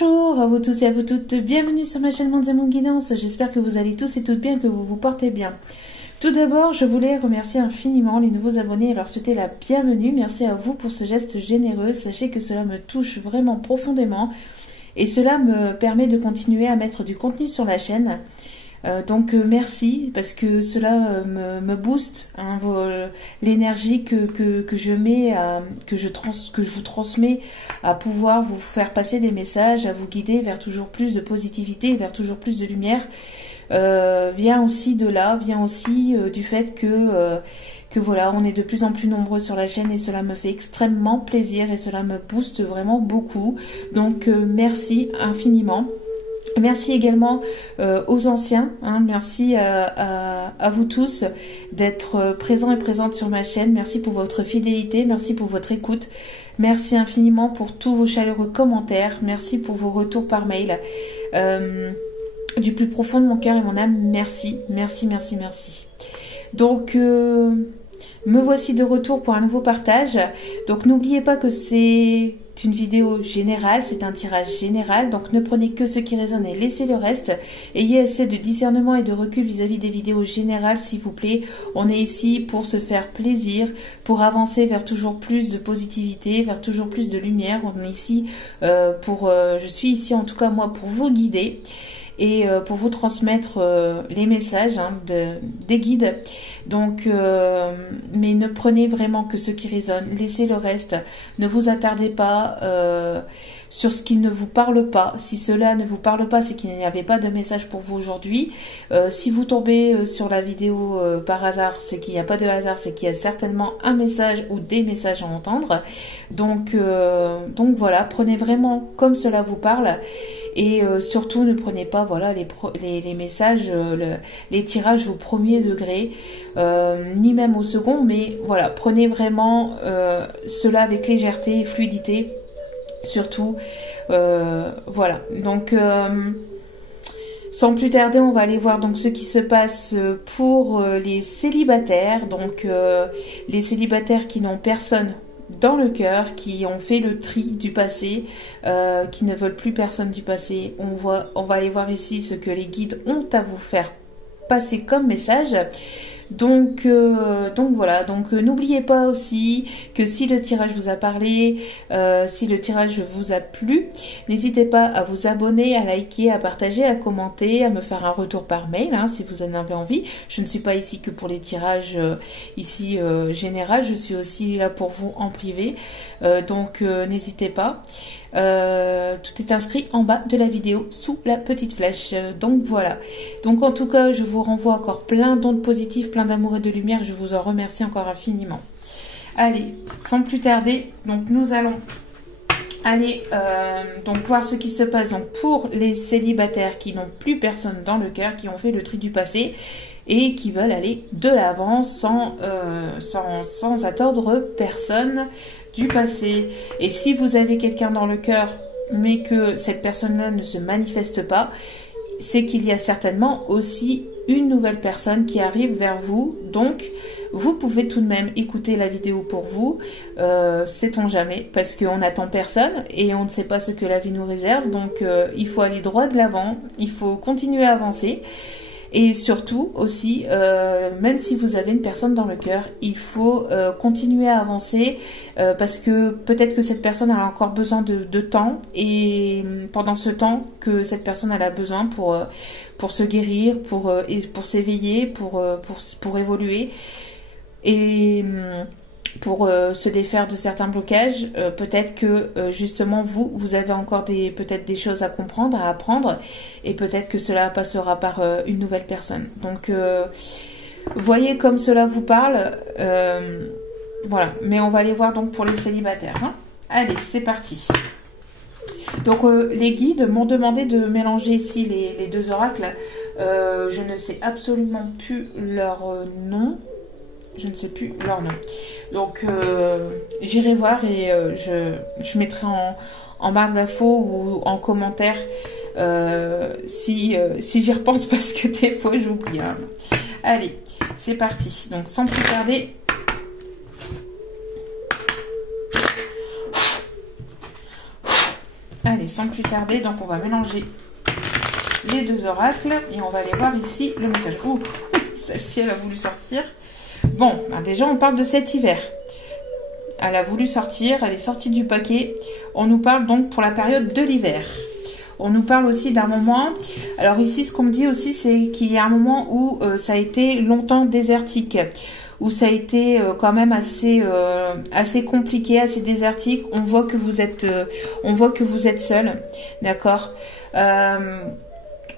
Bonjour à vous tous et à vous toutes, bienvenue sur ma chaîne Mondes et Monde Guidance. J'espère que vous allez tous et toutes bien, que vous vous portez bien. Tout d'abord, je voulais remercier infiniment les nouveaux abonnés et leur souhaiter la bienvenue. Merci à vous pour ce geste généreux. Sachez que cela me touche vraiment profondément et cela me permet de continuer à mettre du contenu sur la chaîne. Donc merci, parce que cela me booste, hein, l'énergie que je mets, que je vous transmets, à pouvoir vous faire passer des messages, à vous guider vers toujours plus de positivité, vers toujours plus de lumière, vient aussi de là, vient aussi du fait que voilà, on est de plus en plus nombreux sur la chaîne et cela me fait extrêmement plaisir et cela me booste vraiment beaucoup. Donc merci infiniment. Merci également aux anciens, hein, merci à vous tous d'être présents et présentes sur ma chaîne. Merci pour votre fidélité, merci pour votre écoute, merci infiniment pour tous vos chaleureux commentaires, merci pour vos retours par mail. Du plus profond de mon cœur et mon âme, merci, merci, merci, merci. Donc, me voici de retour pour un nouveau partage. Donc, n'oubliez pas que c'est une vidéo générale, c'est un tirage général, donc ne prenez que ce qui résonne et laissez le reste. Ayez assez de discernement et de recul vis-à-vis des vidéos générales, s'il vous plaît. On est ici pour se faire plaisir, pour avancer vers toujours plus de positivité, vers toujours plus de lumière. On est ici je suis ici en tout cas moi pour vous guider et pour vous transmettre les messages, hein, des guides. Donc, mais ne prenez vraiment que ce qui résonne, laissez le reste, ne vous attardez pas sur ce qui ne vous parle pas. Si cela ne vous parle pas, c'est qu'il n'y avait pas de message pour vous aujourd'hui. Si vous tombez sur la vidéo par hasard, c'est qu'il n'y a pas de hasard, c'est qu'il y a certainement un message ou des messages à entendre. Donc voilà, prenez vraiment comme cela vous parle. Et surtout, ne prenez pas voilà, les messages, les tirages au premier degré, ni même au second, mais voilà, prenez vraiment cela avec légèreté et fluidité, surtout. Voilà, donc sans plus tarder, on va aller voir donc ce qui se passe pour les célibataires, donc les célibataires qui n'ont personne dans le cœur, qui ont fait le tri du passé, qui ne veulent plus personne du passé. On va aller voir ici ce que les guides ont à vous faire passer comme message. Donc voilà, donc n'oubliez pas aussi que si le tirage vous a parlé, si le tirage vous a plu, n'hésitez pas à vous abonner, à liker, à partager, à commenter, à me faire un retour par mail, hein, si vous en avez envie. Je ne suis pas ici que pour les tirages général, je suis aussi là pour vous en privé, donc n'hésitez pas. Tout est inscrit en bas de la vidéo sous la petite flèche. Donc voilà, donc en tout cas je vous renvoie encore plein d'ondes positives, plein d'amour et de lumière. Je vous en remercie encore infiniment. Allez, sans plus tarder, donc nous allons aller donc voir ce qui se passe donc pour les célibataires qui n'ont plus personne dans le cœur, qui ont fait le tri du passé et qui veulent aller de l'avant sans attendre personne du passé. Et si vous avez quelqu'un dans le cœur mais que cette personne-là ne se manifeste pas, c'est qu'il y a certainement aussi une nouvelle personne qui arrive vers vous. Donc vous pouvez tout de même écouter la vidéo pour vous, sait-on jamais, parce qu'on n'attend personne et on ne sait pas ce que la vie nous réserve. Donc il faut aller droit de l'avant, il faut continuer à avancer. Et surtout aussi, même si vous avez une personne dans le cœur, il faut continuer à avancer parce que peut-être que cette personne a encore besoin de temps, et pendant ce temps que cette personne elle a besoin pour se guérir, pour s'éveiller, pour évoluer et pour se défaire de certains blocages. Peut-être que justement vous avez encore peut-être des choses à comprendre, à apprendre, et peut-être que cela passera par une nouvelle personne. Donc voyez comme cela vous parle. Voilà, mais on va aller voir donc pour les célibataires, hein. Allez, c'est parti. Donc les guides m'ont demandé de mélanger ici les deux oracles. Je ne sais absolument plus leur nom. Je ne sais plus leur nom. Donc j'irai voir et je mettrai en barre d'infos ou en commentaire si j'y repense, parce que des fois j'oublie, hein. Allez, c'est parti. Donc sans plus tarder. Allez, sans plus tarder, donc on va mélanger les deux oracles et on va aller voir ici le message. Oh, celle-ci, elle a voulu sortir. Bon, ben déjà, on parle de cet hiver. Elle a voulu sortir, elle est sortie du paquet. On nous parle donc pour la période de l'hiver. On nous parle aussi d'un moment. Alors ici, ce qu'on me dit aussi, c'est qu'il y a un moment où ça a été longtemps désertique, où ça a été quand même assez compliqué, assez désertique. On voit que vous êtes seul, d'accord.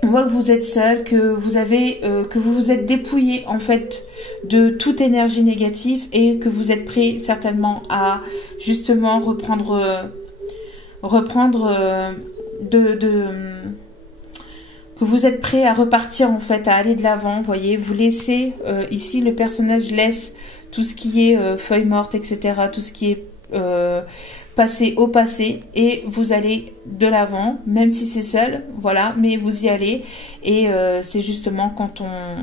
On voit que vous êtes seul, que vous vous êtes dépouillé en fait de toute énergie négative et que vous êtes prêt certainement à justement reprendre que vous êtes prêt à repartir en fait, à aller de l'avant. Vous voyez, vous laissez ici le personnage laisse tout ce qui est feuilles mortes, etc., tout ce qui est passé au passé et vous allez de l'avant, même si c'est seul, voilà, mais vous y allez et c'est justement quand on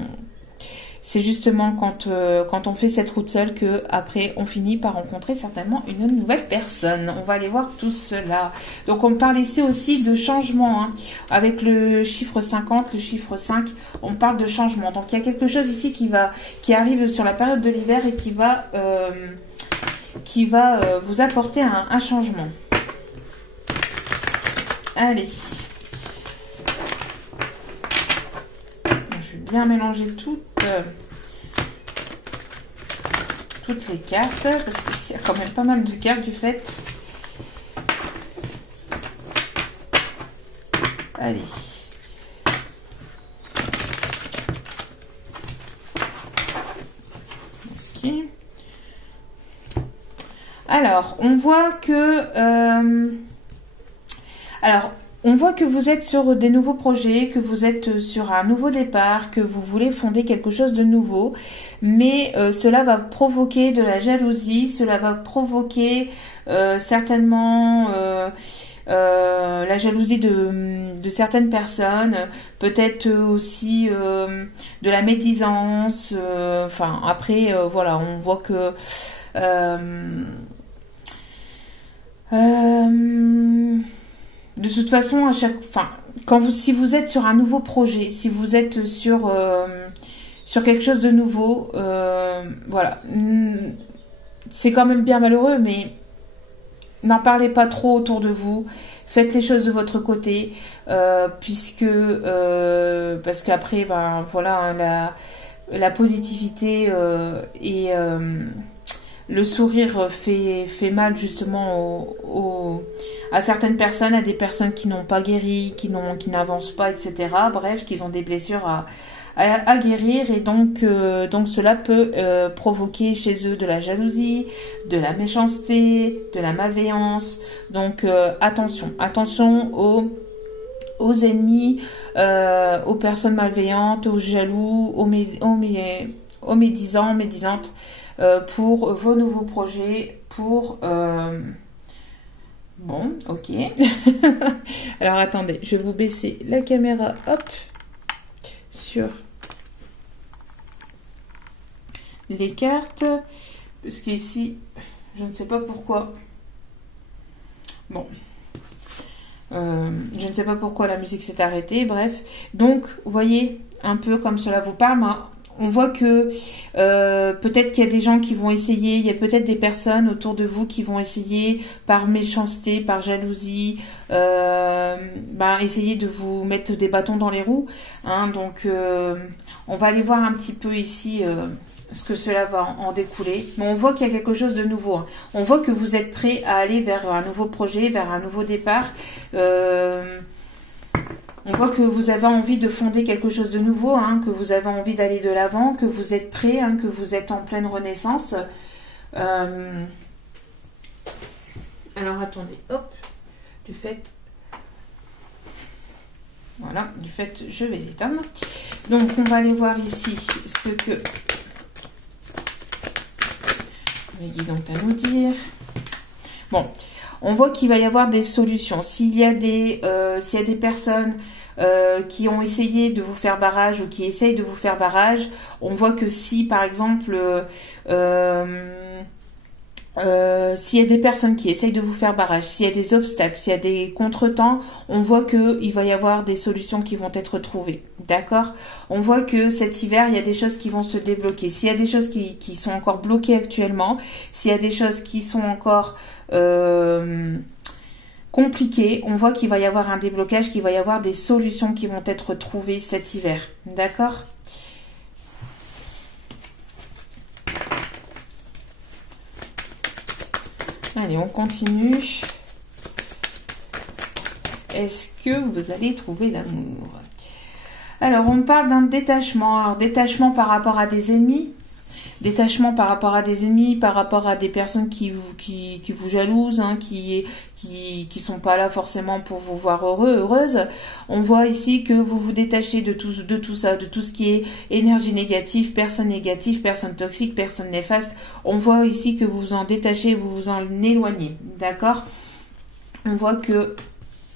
fait cette route seule que après on finit par rencontrer certainement une nouvelle personne. On va aller voir tout cela. Donc on parle ici aussi de changement, hein. Avec le chiffre 50, le chiffre 5, on parle de changement. Donc il y a quelque chose ici qui arrive sur la période de l'hiver et qui va vous apporter un changement. Allez. Je vais bien mélanger toutes les cartes, parce qu'ici il y a quand même pas mal de cartes du fait. Allez. Ok. Alors, on voit que vous êtes sur des nouveaux projets, que vous êtes sur un nouveau départ, que vous voulez fonder quelque chose de nouveau, mais cela va provoquer de la jalousie, cela va provoquer certainement la jalousie de certaines personnes, peut-être aussi de la médisance, enfin après voilà, on voit que de toute façon, si vous êtes sur un nouveau projet, si vous êtes sur quelque chose de nouveau, voilà, c'est quand même bien malheureux, mais n'en parlez pas trop autour de vous. Faites les choses de votre côté, parce qu'après, ben voilà, hein, la positivité et le sourire fait mal justement à certaines personnes, à des personnes qui n'ont pas guéri, qui n'avancent pas, etc. Bref, qui ont des blessures à guérir et donc cela peut provoquer chez eux de la jalousie, de la méchanceté, de la malveillance. Donc attention aux ennemis, aux personnes malveillantes, aux jaloux, aux médisants, médisantes. Pour vos nouveaux projets, bon, ok. Alors, attendez, je vais vous baisser la caméra, hop, sur les cartes, parce qu'ici, je ne sais pas pourquoi, bon, je ne sais pas pourquoi la musique s'est arrêtée, bref. Donc, vous voyez, un peu comme cela vous parle, on voit que peut-être qu'il y a des gens qui vont essayer, il y a peut-être des personnes autour de vous qui vont essayer par méchanceté, par jalousie, essayer de vous mettre des bâtons dans les roues. Hein, donc on va aller voir un petit peu ici ce que cela va en découler. Mais on voit qu'il y a quelque chose de nouveau. Hein. On voit que vous êtes prêt à aller vers un nouveau projet, vers un nouveau départ. On voit que vous avez envie de fonder quelque chose de nouveau, hein, que vous avez envie d'aller de l'avant, que vous êtes prêt, hein, que vous êtes en pleine renaissance. Alors attendez, hop, du fait, voilà, du fait, je vais l'éteindre. Donc on va aller voir ici ce que les guides ont à nous dire. Bon. On voit qu'il va y avoir des solutions. S'il y a des personnes qui ont essayé de vous faire barrage ou qui essayent de vous faire barrage, on voit que si, par exemple, S'il y a des personnes qui essayent de vous faire barrage, s'il y a des obstacles, s'il y a des contretemps, on voit que il va y avoir des solutions qui vont être trouvées. D'accord? On voit que cet hiver, il y a des choses qui vont se débloquer. S'il y a des choses qui sont encore bloquées actuellement, s'il y a des choses qui sont encore compliquées, on voit qu'il va y avoir un déblocage, qu'il va y avoir des solutions qui vont être trouvées cet hiver. D'accord? Allez, on continue. Est-ce que vous allez trouver l'amour? Alors, on parle d'un détachement. Alors, détachement par rapport à des ennemis. Détachement par rapport à des ennemis, par rapport à des personnes qui vous jalousent, hein, qui sont pas là forcément pour vous voir heureux, heureuse. On voit ici que vous vous détachez de tout ça, de tout ce qui est énergie négative, personne toxique, personne néfaste. On voit ici que vous vous en détachez, vous vous en éloignez, d'accord? On voit que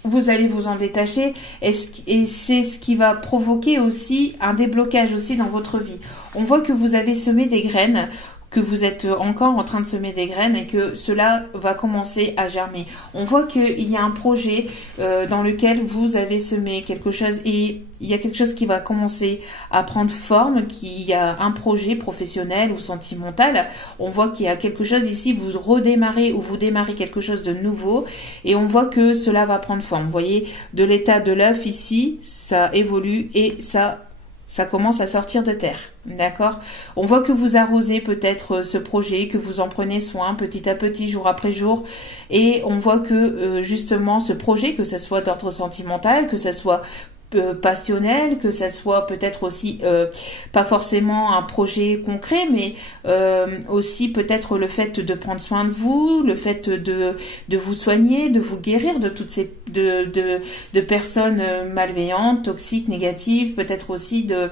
vous allez vous en détacher et c'est ce qui va provoquer aussi un déblocage aussi dans votre vie. On voit que vous avez semé des graines, que vous êtes encore en train de semer des graines et que cela va commencer à germer. On voit qu'il y a un projet dans lequel vous avez semé quelque chose et il y a quelque chose qui va commencer à prendre forme, qu'il y a un projet professionnel ou sentimental. On voit qu'il y a quelque chose ici, vous redémarrez ou vous démarrez quelque chose de nouveau et on voit que cela va prendre forme. Vous voyez, de l'état de l'œuf ici, ça évolue et ça commence à sortir de terre, d'accord? On voit que vous arrosez peut-être ce projet, que vous en prenez soin petit à petit, jour après jour, et on voit que justement ce projet, que ce soit d'ordre sentimental, que ce soit passionnel, que ça soit peut-être aussi pas forcément un projet concret, mais aussi peut-être le fait de prendre soin de vous, le fait de vous soigner, de vous guérir de toutes ces de personnes malveillantes, toxiques, négatives, peut-être aussi de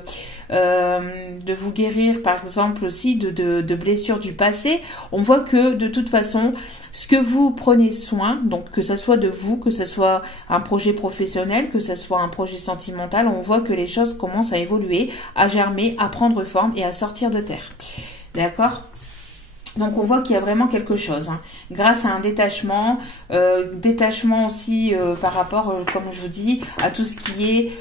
vous guérir par exemple aussi de blessures du passé. On voit que de toute façon ce que vous prenez soin, donc que ça soit de vous, que ce soit un projet professionnel, que ce soit un projet sentimental, on voit que les choses commencent à évoluer, à germer, à prendre forme et à sortir de terre. D'accord ? Donc on voit qu'il y a vraiment quelque chose, hein, grâce à un détachement aussi par rapport, comme je vous dis, à tout ce qui est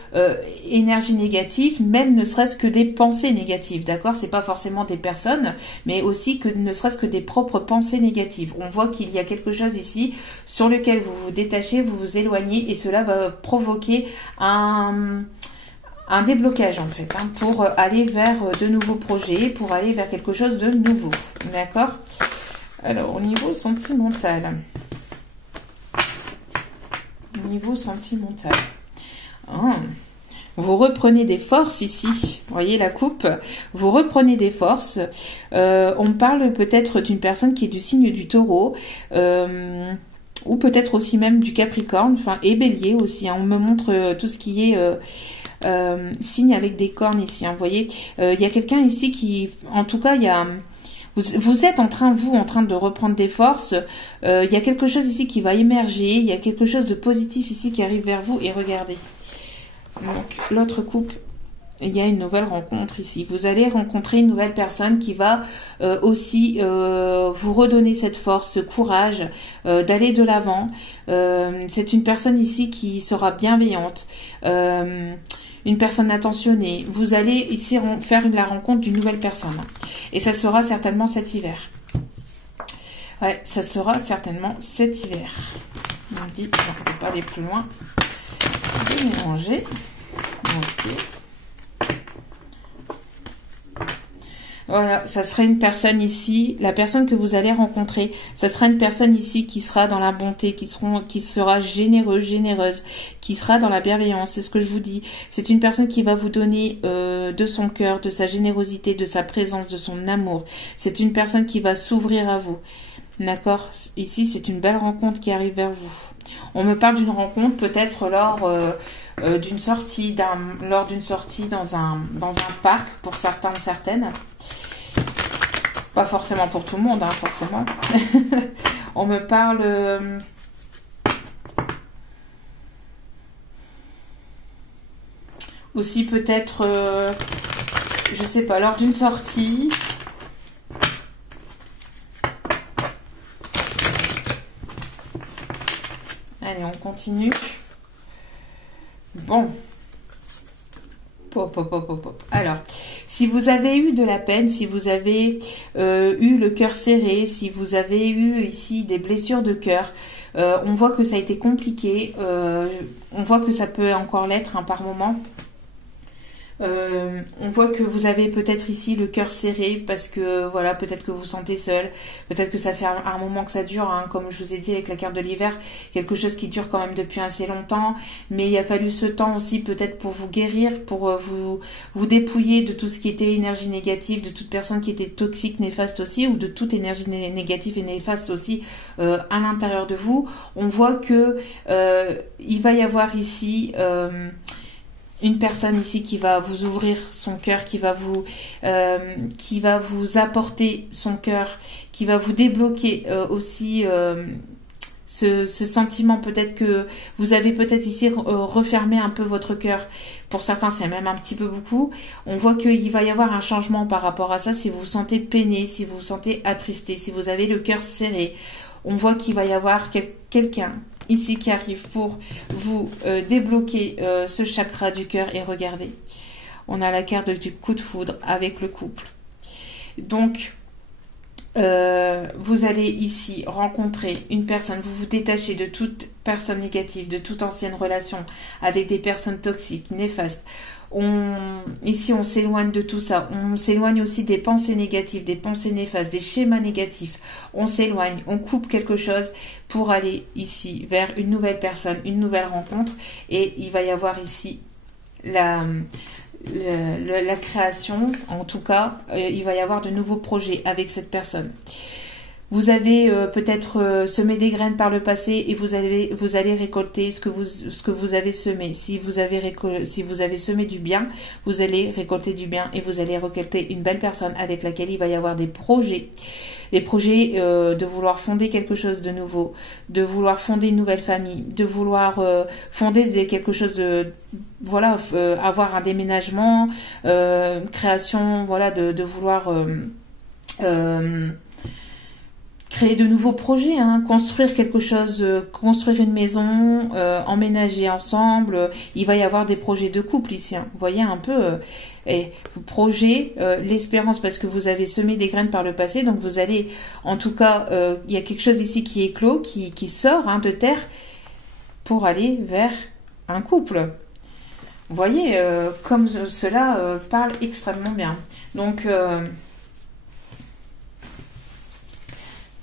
énergie négative, même ne serait-ce que des pensées négatives, d'accord? C'est pas forcément des personnes, mais aussi que ne serait-ce que des propres pensées négatives. On voit qu'il y a quelque chose ici sur lequel vous vous détachez, vous vous éloignez et cela va provoquer un déblocage en fait, hein, pour aller vers de nouveaux projets, pour aller vers quelque chose de nouveau. D'accord? Alors, au niveau sentimental. Au niveau sentimental. Vous reprenez des forces ici. Vous voyez la coupe? Vous reprenez des forces. On parle peut-être d'une personne qui est du signe du Taureau. Ou peut-être aussi même du Capricorne, enfin, et Bélier aussi. Hein. On me montre tout ce qui est... signe avec des cornes ici, hein, vous voyez, il y a quelqu'un ici qui, en tout cas, il y a, vous êtes en train de reprendre des forces, il y a quelque chose ici qui va émerger, il y a quelque chose de positif ici qui arrive vers vous, et regardez, donc l'autre coupe, il y a une nouvelle rencontre ici, vous allez rencontrer une nouvelle personne qui va aussi vous redonner cette force, ce courage d'aller de l'avant. C'est une personne ici qui sera bienveillante, une personne attentionnée. Vous allez ici faire la rencontre d'une nouvelle personne. Et ça sera certainement cet hiver. Ouais, ça sera certainement cet hiver. On dit, on ne peut pas aller plus loin. Je vais mélanger. Ok. Voilà, ça serait une personne ici, la personne que vous allez rencontrer, ça sera une personne ici qui sera dans la bonté, qui sera généreuse, qui sera dans la bienveillance, c'est ce que je vous dis. C'est une personne qui va vous donner de son cœur, de sa générosité, de sa présence, de son amour. C'est une personne qui va s'ouvrir à vous. D'accord? Ici, c'est une belle rencontre qui arrive vers vous. On me parle d'une rencontre peut-être lors d'une sortie, lors d'une sortie dans un parc pour certains ou certaines. Pas forcément pour tout le monde, hein, forcément. On me parle... aussi peut-être, je sais pas, lors d'une sortie... continue. Bon. Alors, si vous avez eu de la peine, si vous avez eu le cœur serré, si vous avez eu ici des blessures de cœur, on voit que ça a été compliqué. On voit que ça peut encore l'être hein, par moment. On voit que vous avez peut-être ici le cœur serré parce que voilà, peut-être que vous vous sentez seul, peut-être que ça fait un moment que ça dure, hein, comme je vous ai dit avec la carte de l'hiver, quelque chose qui dure quand même depuis assez longtemps, mais il a fallu ce temps aussi peut-être pour vous guérir, pour vous dépouiller de tout ce qui était énergie négative, de toute personne qui était toxique, néfaste aussi, ou de toute énergie négative et néfaste aussi à l'intérieur de vous. On voit que il va y avoir ici une personne ici qui va vous ouvrir son cœur, qui va vous apporter son cœur, qui va vous débloquer aussi ce sentiment. Peut-être que vous avez peut-être ici refermé un peu votre cœur. Pour certains, c'est même un petit peu beaucoup. On voit qu'il va y avoir un changement par rapport à ça. Si vous vous sentez peiné, si vous vous sentez attristé, si vous avez le cœur serré, on voit qu'il va y avoir quelqu'un ici qui arrive pour vous débloquer ce chakra du cœur. Et regardez, on a la carte du coup de foudre avec le couple. Donc, vous allez ici rencontrer une personne, vous vous détachez de toute personne négative, de toute ancienne relation avec des personnes toxiques, néfastes. Ici, on s'éloigne de tout ça. On s'éloigne aussi des pensées négatives, des pensées néfastes, des schémas négatifs. On s'éloigne, on coupe quelque chose pour aller ici vers une nouvelle personne, une nouvelle rencontre. Et il va y avoir ici la création. En tout cas, il va y avoir de nouveaux projets avec cette personne. Vous avez peut-être semé des graines par le passé et vous allez récolter ce que vous avez semé. Si vous avez semé du bien, vous allez récolter du bien et vous allez récolter une belle personne avec laquelle il va y avoir des projets. Des projets de vouloir fonder quelque chose de nouveau, de vouloir fonder une nouvelle famille, de vouloir fonder quelque chose de voilà, avoir un déménagement, création, voilà, de vouloir créer de nouveaux projets, hein, construire quelque chose, construire une maison, emménager ensemble. Il va y avoir des projets de couple ici. Hein. Vous voyez un peu, projet, l'espérance parce que vous avez semé des graines par le passé. Donc vous allez, en tout cas, il y a quelque chose ici qui éclot, qui sort hein, de terre pour aller vers un couple. Vous voyez, comme cela parle extrêmement bien. Donc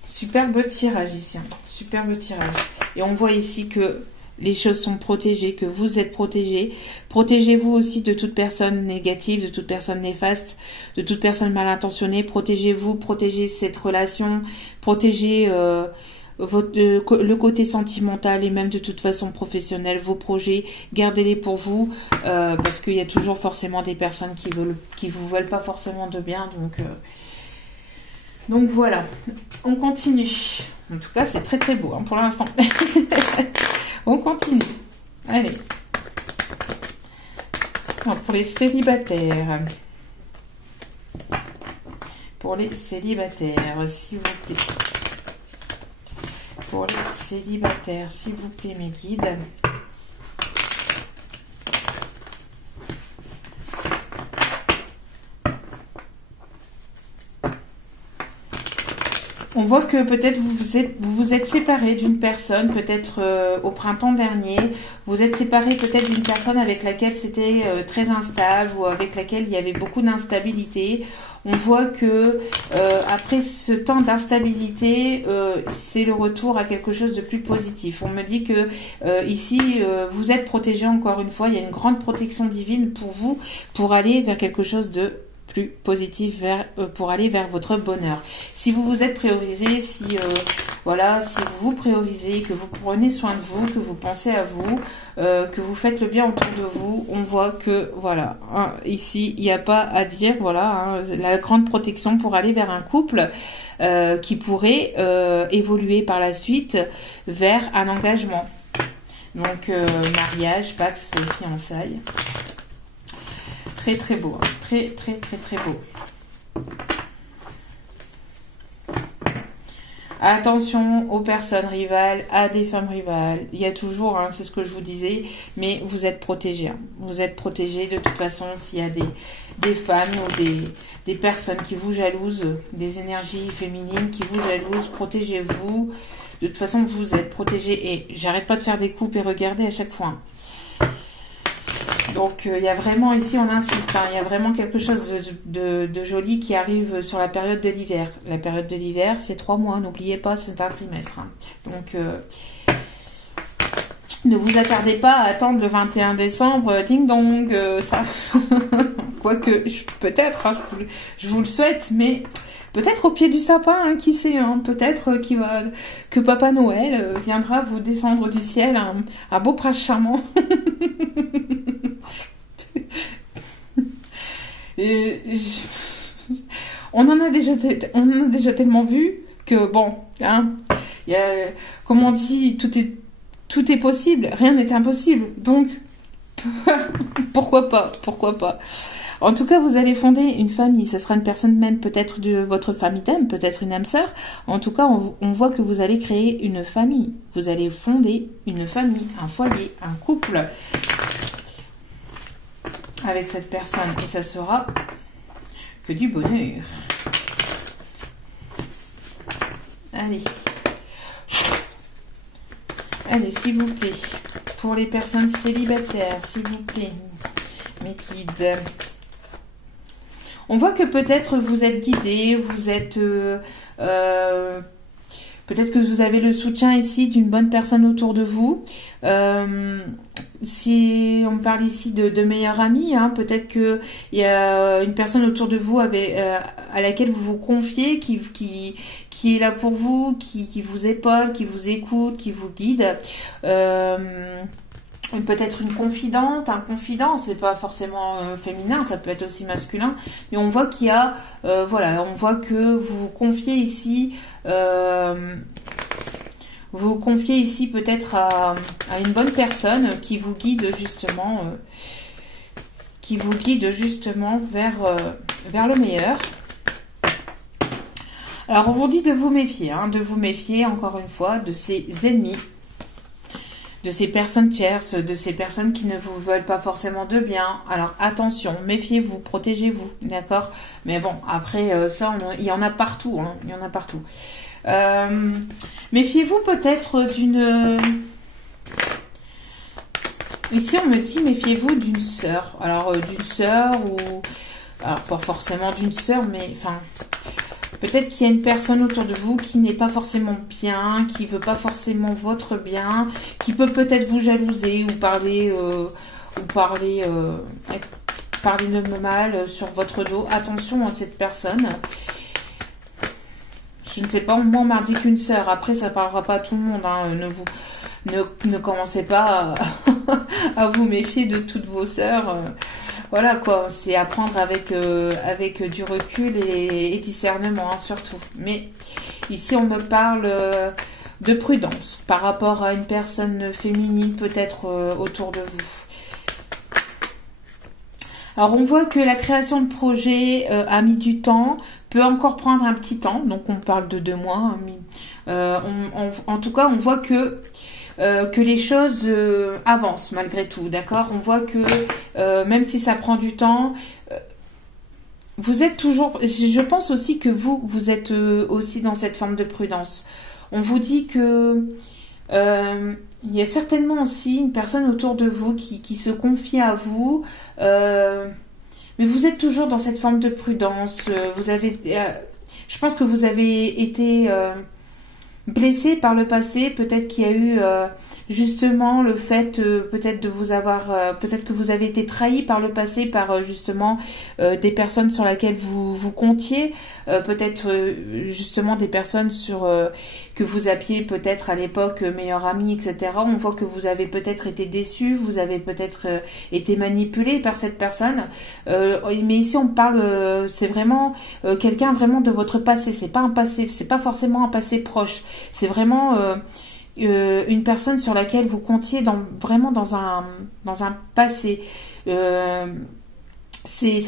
superbe tirage ici, hein. Superbe tirage. Et on voit ici que les choses sont protégées, que vous êtes protégés. Protégez-vous aussi de toute personne négative, de toute personne néfaste, de toute personne mal intentionnée. Protégez-vous, protégez cette relation, protégez le côté sentimental et même de toute façon professionnelle, vos projets, gardez-les pour vous parce qu'il y a toujours forcément des personnes qui vous veulent pas forcément de bien, donc voilà, on continue. En tout cas, c'est très très beau hein, pour l'instant. On continue. Allez. Alors, pour les célibataires. Pour les célibataires, s'il vous plaît. Pour les célibataires, s'il vous plaît, mes guides. On voit que peut-être vous vous êtes séparé d'une personne, peut-être au printemps dernier. Vous êtes séparé peut-être d'une personne avec laquelle c'était très instable ou avec laquelle il y avait beaucoup d'instabilité. On voit que après ce temps d'instabilité, c'est le retour à quelque chose de plus positif. On me dit que ici, vous êtes protégé encore une fois. Il y a une grande protection divine pour vous, pour aller vers quelque chose de plus positif pour aller vers votre bonheur. Si vous vous êtes priorisé, si vous vous priorisez, que vous prenez soin de vous, que vous pensez à vous, que vous faites le bien autour de vous, on voit que voilà, hein, ici il n'y a pas à dire, voilà, hein, la grande protection pour aller vers un couple qui pourrait évoluer par la suite vers un engagement. Donc mariage, pax, fiançailles. Très très beau, hein. Très très très très beau. Attention aux personnes rivales, à des femmes rivales. Il y a toujours, hein, c'est ce que je vous disais, mais vous êtes protégés. Hein. Vous êtes protégés de toute façon s'il y a des femmes ou des personnes qui vous jalousent, des énergies féminines qui vous jalousent. Protégez-vous. De toute façon, vous êtes protégés. Et j'arrête pas de faire des coupes et regarder à chaque fois. Hein. Donc, il y a vraiment, ici on insiste, hein, il y a vraiment quelque chose de joli qui arrive sur la période de l'hiver. La période de l'hiver, c'est 3 mois, n'oubliez pas, c'est un trimestre. Hein. Donc, ne vous attardez pas à attendre le 21 décembre, ding dong, ça. Quoique, peut-être, hein, je vous le souhaite, mais peut-être au pied du sapin, hein, qui sait, hein, peut-être que Papa Noël viendra vous descendre du ciel un beau prince charmant. On en a déjà tellement vu que bon, hein, comme on dit, tout est possible, rien n'est impossible. Donc pourquoi pas. En tout cas, vous allez fonder une famille. Ce sera une personne même peut-être de votre famille d'âme, peut-être une âme sœur. En tout cas, on voit que vous allez créer une famille. Vous allez fonder une famille, un foyer, un couple avec cette personne. Et ça sera que du bonheur. Allez. Allez, s'il vous plaît. Pour les personnes célibataires, s'il vous plaît. Mes guides. On voit que peut-être vous êtes guidé, vous êtes... peut-être que vous avez le soutien ici d'une bonne personne autour de vous. Si on parle ici de meilleurs amis, hein, peut-être qu'il y a une personne autour de vous à laquelle vous vous confiez, qui est là pour vous, qui vous épaule, qui vous écoute, qui vous guide. Peut-être une confidente, un confident, c'est pas forcément féminin, ça peut être aussi masculin, mais on voit qu'il y a, voilà, on voit que vous vous confiez ici, peut-être à une bonne personne qui vous guide justement, vers le meilleur. Alors on vous dit de vous méfier, hein, de vous méfier encore une fois de ces ennemis, de ces personnes tierces, de ces personnes qui ne vous veulent pas forcément de bien. Alors attention, méfiez-vous, protégez-vous, d'accord? Mais bon, après ça, il y en a partout, hein, il y en a partout. Méfiez-vous peut-être d'une... Ici, on me dit, méfiez-vous d'une sœur. Alors, d'une sœur ou... Alors, pas forcément d'une sœur, mais enfin... Peut-être qu'il y a une personne autour de vous qui n'est pas forcément bien, qui veut pas forcément votre bien, qui peut peut-être vous jalouser ou parler de mal sur votre dos. Attention à cette personne. Je ne sais pas, moi on m'a dit qu'une sœur. Après, ça parlera pas à tout le monde. Hein. Ne commencez pas à vous méfier de toutes vos sœurs. Voilà quoi, c'est à prendre avec du recul et discernement, hein, surtout. Mais ici, on me parle de prudence par rapport à une personne féminine peut-être autour de vous. Alors, on voit que la création de projet a mis du temps, peut encore prendre un petit temps. Donc, on parle de 2 mois. En tout cas, on voit que les choses avancent malgré tout, d'accord? On voit que même si ça prend du temps, vous êtes toujours... Je pense aussi que vous êtes aussi dans cette forme de prudence. On vous dit que il y a certainement aussi une personne autour de vous qui se confie à vous, mais vous êtes toujours dans cette forme de prudence. Je pense que vous avez été... blessé par le passé, peut-être qu'il y a eu justement le fait peut-être de vous avoir, peut-être que vous avez été trahi par le passé par justement des personnes sur lesquelles vous comptiez, peut-être justement des personnes que vous appiez peut-être à l'époque meilleur ami, etc. On voit que vous avez peut-être été déçu, vous avez peut-être été manipulé par cette personne, mais ici on parle, c'est vraiment quelqu'un vraiment de votre passé, c'est pas un passé, c'est pas forcément un passé proche. C'est vraiment une personne sur laquelle vous comptiez vraiment dans un passé. Ça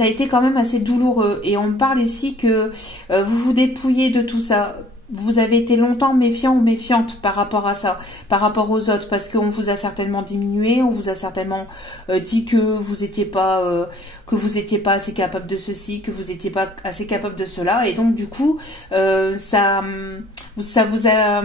a été quand même assez douloureux. Et on me parle ici que vous vous dépouillez de tout ça. vous avez été longtemps méfiant ou méfiante par rapport à ça, par rapport aux autres, parce qu'on vous a certainement diminué, on vous a certainement dit que vous étiez pas assez capable de ceci, que vous étiez pas assez capable de cela, et donc du coup ça vous a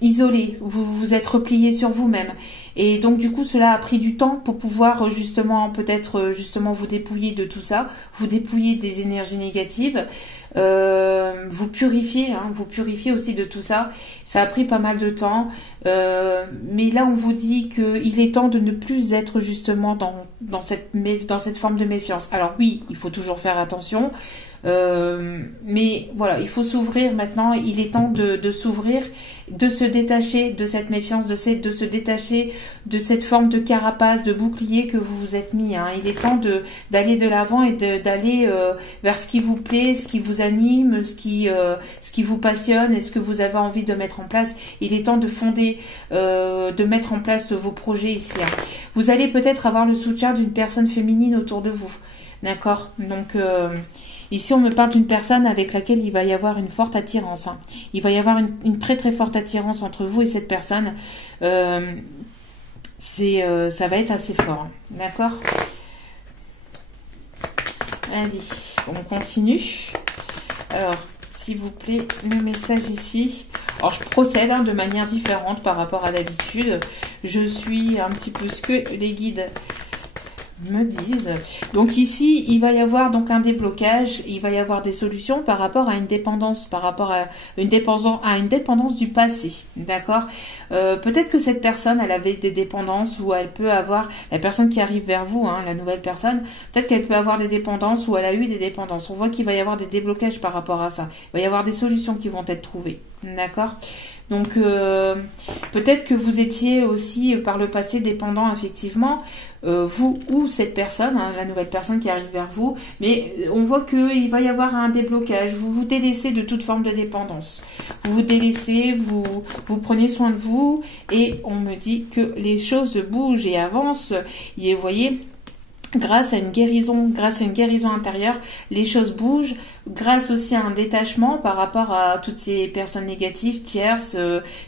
isolé, vous vous êtes replié sur vous-même. Et donc du coup cela a pris du temps pour pouvoir justement peut-être justement vous dépouiller de tout ça, vous dépouiller des énergies négatives, vous purifier aussi de tout ça. Ça a pris pas mal de temps, mais là on vous dit qu'il est temps de ne plus être justement dans cette forme de méfiance. Alors oui, il faut toujours faire attention, mais voilà, il faut s'ouvrir maintenant. Il est temps de s'ouvrir, de se détacher de cette méfiance, de se détacher de cette forme de carapace, de bouclier que vous vous êtes mis. Il est temps d'aller de l'avant et d'aller vers ce qui vous plaît, ce qui vous anime, ce qui vous passionne et ce que vous avez envie de mettre en place. Il est temps de fonder, de mettre en place vos projets ici. Vous allez peut-être avoir le soutien d'une personne féminine autour de vous. D'accord? Donc ici, on me parle d'une personne avec laquelle il va y avoir une forte attirance. Il va y avoir une très très forte attirance entre vous et cette personne. Ça va être assez fort. D'accord? Allez, on continue. Alors, s'il vous plaît, le message ici. Alors, je procède de manière différente par rapport à d'habitude. Je suis un petit peu ce que les guides me disent. Donc ici, il va y avoir donc un déblocage, il va y avoir des solutions par rapport à une dépendance, par rapport à une dépendance du passé, d'accord? Peut-être que cette personne, elle avait des dépendances, ou elle peut avoir, la personne qui arrive vers vous, la nouvelle personne, peut-être qu'elle peut avoir des dépendances, ou elle a eu des dépendances. On voit qu'il va y avoir des déblocages par rapport à ça. Il va y avoir des solutions qui vont être trouvées, d'accord? Donc peut-être que vous étiez aussi par le passé dépendant effectivement, vous ou cette personne, la nouvelle personne qui arrive vers vous, mais on voit qu'il va y avoir un déblocage, vous vous délaissez de toute forme de dépendance, vous vous délaissez, vous prenez soin de vous, et on me dit que les choses bougent et avancent, et vous voyez, grâce à une guérison intérieure, les choses bougent, grâce aussi à un détachement par rapport à toutes ces personnes négatives, tierces,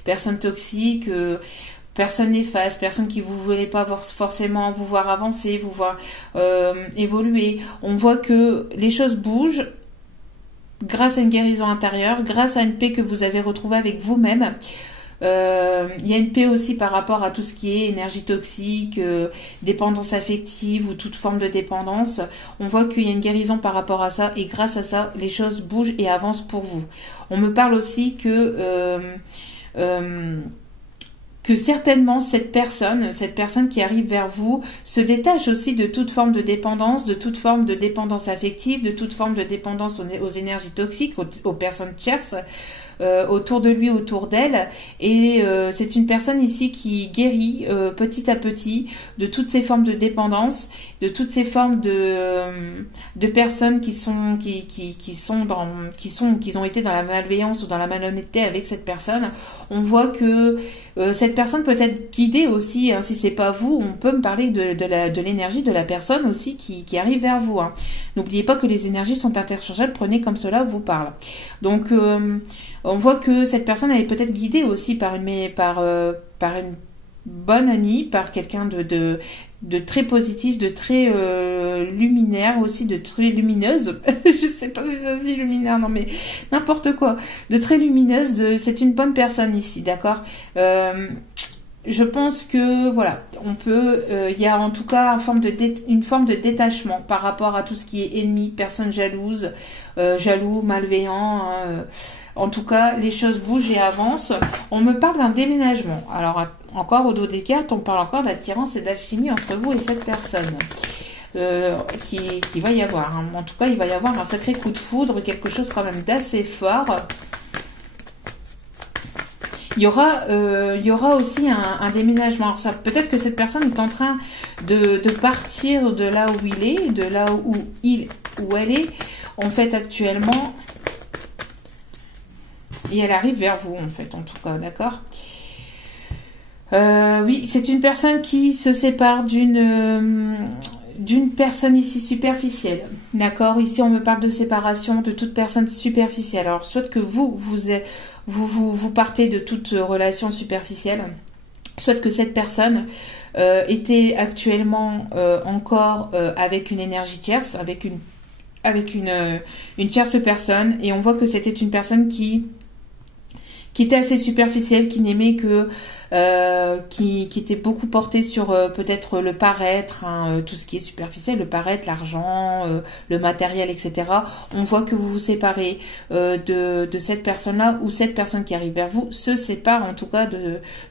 personnes toxiques, personnes néfastes, personnes qui vous voulez pas forcément vous voir avancer, vous voir évoluer. On voit que les choses bougent grâce à une guérison intérieure, grâce à une paix que vous avez retrouvée avec vous-même. Il y a une paix aussi par rapport à tout ce qui est énergie toxique, dépendance affective ou toute forme de dépendance. On voit qu'il y a une guérison par rapport à ça, et grâce à ça, les choses bougent et avancent pour vous. On me parle aussi que certainement cette personne qui arrive vers vous se détache aussi de toute forme de dépendance, affective, de toute forme de dépendance aux énergies toxiques, aux personnes tierces, autour de lui, autour d'elle, et c'est une personne ici qui guérit petit à petit de toutes ces formes de dépendance, de toutes ces formes de personnes qui ont été dans la malveillance ou dans la malhonnêteté avec cette personne. On voit que cette personne peut être guidée aussi, si c'est pas vous, on peut me parler de l'énergie de la personne aussi qui arrive vers vous. N'oubliez pas que les énergies sont interchangeables, prenez comme cela vous parle. Donc on voit que cette personne elle est peut-être guidée aussi par une bonne amie, par quelqu'un de très positif, de très luminaire aussi, de très lumineuse. Je sais pas si ça se dit luminaire, non mais n'importe quoi. De très lumineuse, c'est une bonne personne ici, d'accord? Je pense que voilà, on peut, il y a en tout cas une forme de détachement par rapport à tout ce qui est ennemi, personne jalouse, jaloux, malveillant. En tout cas, les choses bougent et avancent. On me parle d'un déménagement. Alors, encore au dos des cartes, on parle encore d'attirance et d'alchimie entre vous et cette personne. Qui va y avoir. En tout cas, il va y avoir un sacré coup de foudre, quelque chose quand même d'assez fort. Il y aura aussi un déménagement. Alors ça, peut-être que cette personne est en train de partir de là où il est, de là où elle est, en fait, actuellement. Et elle arrive vers vous, en fait, en tout cas, d'accord? Oui, c'est une personne qui se sépare d'une d'une personne ici superficielle. D'accord? Ici, on me parle de séparation de toute personne superficielle. Alors, soit que vous partez de toute relation superficielle, soit que cette personne était actuellement encore avec une énergie tierce, avec une tierce personne, et on voit que c'était une personne qui était assez superficielle, qui n'aimait que qui était beaucoup portée sur peut-être le paraître, hein, tout ce qui est superficiel, le paraître, l'argent, le matériel, etc. On voit que vous vous séparez de cette personne-là, ou cette personne qui arrive vers vous se sépare en tout cas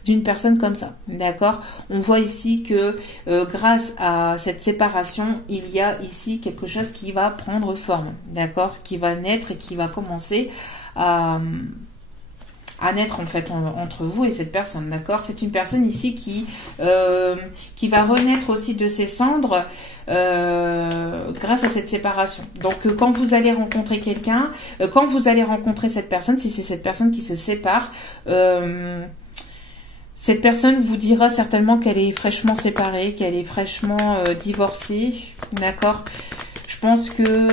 d'une personne comme ça. D'accord? On voit ici que grâce à cette séparation, il y a ici quelque chose qui va prendre forme. D'accord? Qui va naître et qui va commencer à naître en fait entre vous et cette personne, d'accord? C'est une personne ici qui va renaître aussi de ses cendres grâce à cette séparation. Donc quand vous allez rencontrer quelqu'un, quand vous allez rencontrer cette personne, si c'est cette personne qui se sépare, cette personne vous dira certainement qu'elle est fraîchement séparée, qu'elle est fraîchement divorcée, d'accord? Je pense que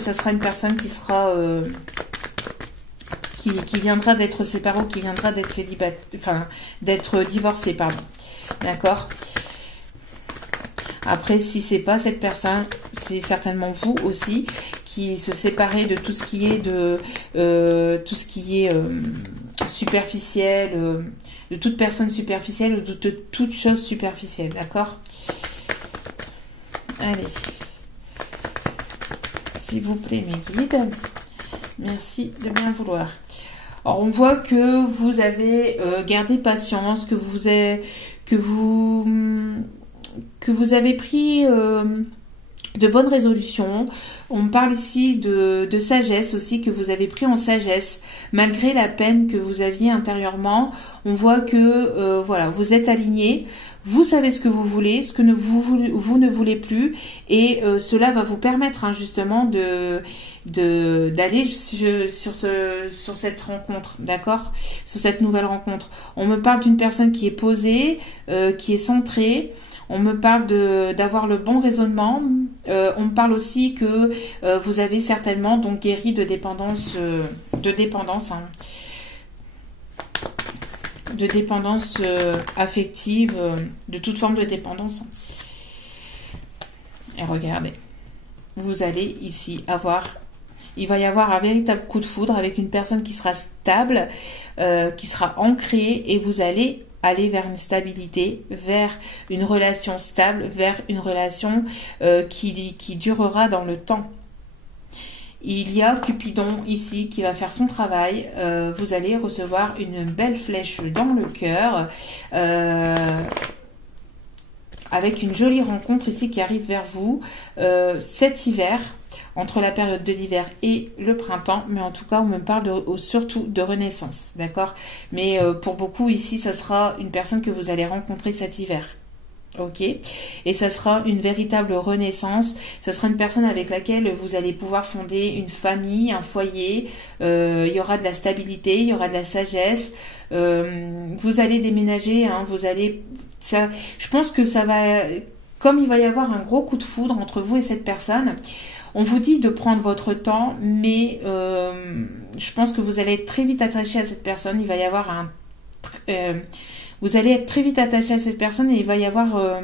ça sera une personne qui sera qui viendra d'être séparée, ou qui viendra d'être célibataire, enfin d'être divorcée, pardon. D'accord? Après, si c'est pas cette personne, c'est certainement vous aussi qui se séparez de tout ce qui est superficiel, de toute personne superficielle, ou de toute chose superficielle, d'accord? Allez, s'il vous plaît, mes guides, merci de bien vouloir. Alors, on voit que vous avez gardé patience, que vous avez pris de bonnes résolutions. On parle ici de sagesse aussi, que vous avez pris en sagesse, malgré la peine que vous aviez intérieurement. On voit que voilà, vous êtes aligné. Vous savez ce que vous voulez, ce que vous ne voulez plus, et cela va vous permettre hein, justement d'aller sur cette rencontre, d'accord, sur cette nouvelle rencontre. On me parle d'une personne qui est posée, qui est centrée. On me parle d'avoir le bon raisonnement. On me parle aussi que vous avez certainement donc guéri de dépendance, hein, de dépendance affective, de toute forme de dépendance. Et regardez, vous allez ici il va y avoir un véritable coup de foudre avec une personne qui sera stable, qui sera ancrée, et vous allez aller vers une stabilité, vers une relation stable, vers une relation qui durera dans le temps. Il y a Cupidon ici qui va faire son travail. Vous allez recevoir une belle flèche dans le cœur avec une jolie rencontre ici qui arrive vers vous cet hiver, entre la période de l'hiver et le printemps. Mais en tout cas, on me parle surtout de renaissance, d'accord? Mais pour beaucoup ici, ça sera une personne que vous allez rencontrer cet hiver. Ok, et ça sera une véritable renaissance. Ça sera une personne avec laquelle vous allez pouvoir fonder une famille, un foyer. Il y aura de la stabilité, il y aura de la sagesse. Vous allez déménager, hein, je pense que ça va, comme il va y avoir un gros coup de foudre entre vous et cette personne. On vous dit de prendre votre temps, mais je pense que vous allez être très vite attaché à cette personne. Il va y avoir vous allez être très vite attaché à cette personne, et il va y avoir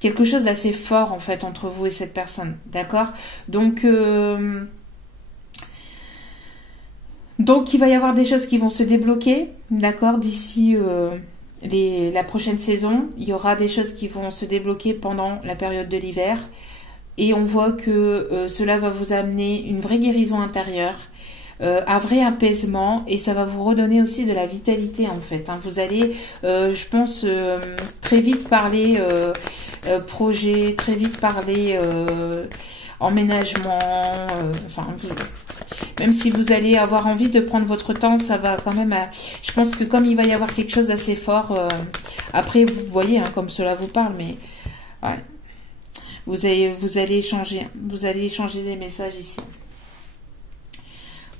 quelque chose d'assez fort en fait entre vous et cette personne, d'accord? Donc il va y avoir des choses qui vont se débloquer, d'accord? D'ici la prochaine saison, il y aura des choses qui vont se débloquer pendant la période de l'hiver, et on voit que cela va vous amener une vraie guérison intérieure, un vrai apaisement, et ça va vous redonner aussi de la vitalité en fait, hein. Vous allez, je pense, très vite parler projet, très vite parler emménagement, enfin, même si vous allez avoir envie de prendre votre temps, ça va quand même, je pense que comme il va y avoir quelque chose d'assez fort, après vous voyez hein, comme cela vous parle, mais ouais, vous allez échanger des messages ici.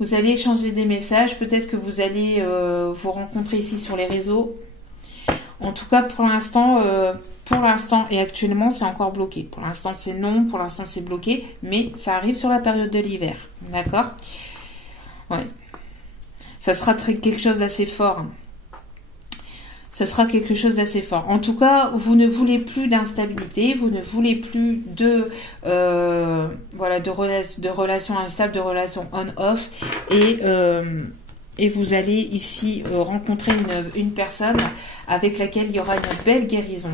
Vous allez échanger des messages, peut-être que vous allez vous rencontrer ici sur les réseaux. En tout cas, pour l'instant, pour l'instant et actuellement, c'est encore bloqué. Pour l'instant, c'est non. Pour l'instant, c'est bloqué. Mais ça arrive sur la période de l'hiver. D'accord? Ouais. Ça sera quelque chose d'assez fort. Ça sera quelque chose d'assez fort. En tout cas, vous ne voulez plus d'instabilité. Vous ne voulez plus de voilà, de relations instables, de relations on-off. Et vous allez ici rencontrer une personne avec laquelle il y aura une belle guérison,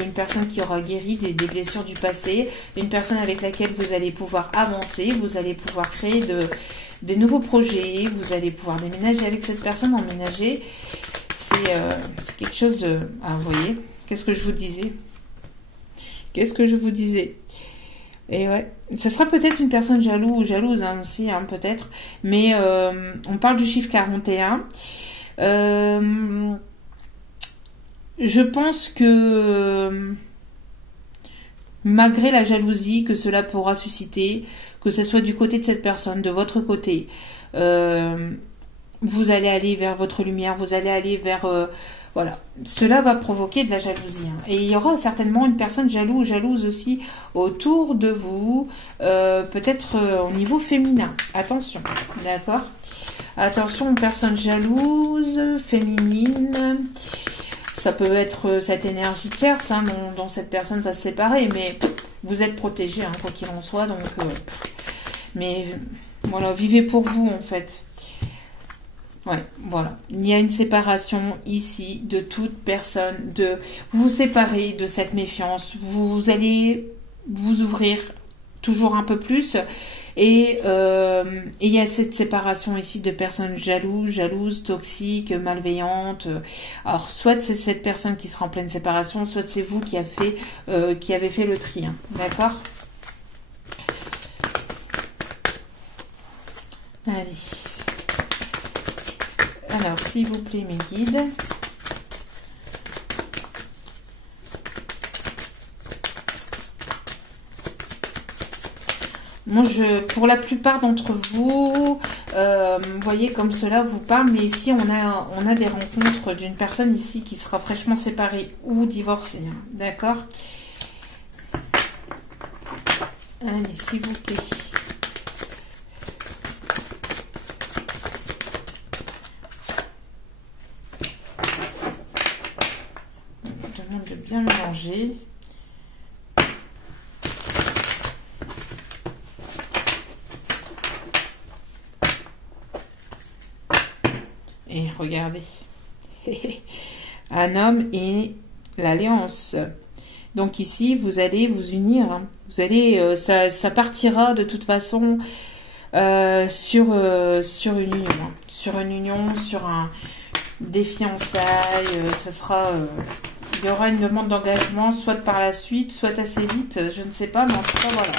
une personne qui aura guéri des blessures du passé, une personne avec laquelle vous allez pouvoir avancer, vous allez pouvoir créer des nouveaux projets, vous allez pouvoir déménager avec cette personne, emménager. C'est quelque chose de... Ah, vous voyez, qu'est-ce que je vous disais? Qu'est-ce que je vous disais? Et ouais, ça sera peut-être une personne jalouse hein, aussi, hein, peut-être. Mais on parle du chiffre 41. Je pense que malgré la jalousie que cela pourra susciter, que ce soit du côté de cette personne, de votre côté, vous allez aller vers votre lumière, vous allez aller vers... voilà, cela va provoquer de la jalousie. Hein. Et il y aura certainement une personne jalouse aussi autour de vous, peut-être au niveau féminin. Attention, d'accord? Attention aux personnes jalouses, féminines. Ça peut être cette énergie tierce hein, dont cette personne va se séparer, mais vous êtes protégé, hein, quoi qu'il en soit. Donc, mais voilà, vivez pour vous en fait. Ouais, voilà. Il y a une séparation ici de toute personne, de vous séparer de cette méfiance. Vous allez vous ouvrir toujours un peu plus. Et il y a cette séparation ici de personnes jalouses, toxiques, malveillantes. Alors, soit c'est cette personne qui sera en pleine séparation, soit c'est vous qui avez fait le tri. Hein. D'accord ? Allez. Alors, s'il vous plaît, mes guides. Moi, pour la plupart d'entre vous, voyez comme cela vous parle, mais ici, on a des rencontres d'une personne ici qui sera fraîchement séparée ou divorcée. Hein, d'accord ? Allez, s'il vous plaît. De bien mélanger. Et regardez. Un homme et l'alliance. Donc ici, vous allez vous unir. Hein. Vous allez, ça partira de toute façon sur une union. Hein. Sur une union, sur des fiançailles. Ça sera... il y aura une demande d'engagement, soit par la suite, soit assez vite, je ne sais pas, mais en tout cas, voilà.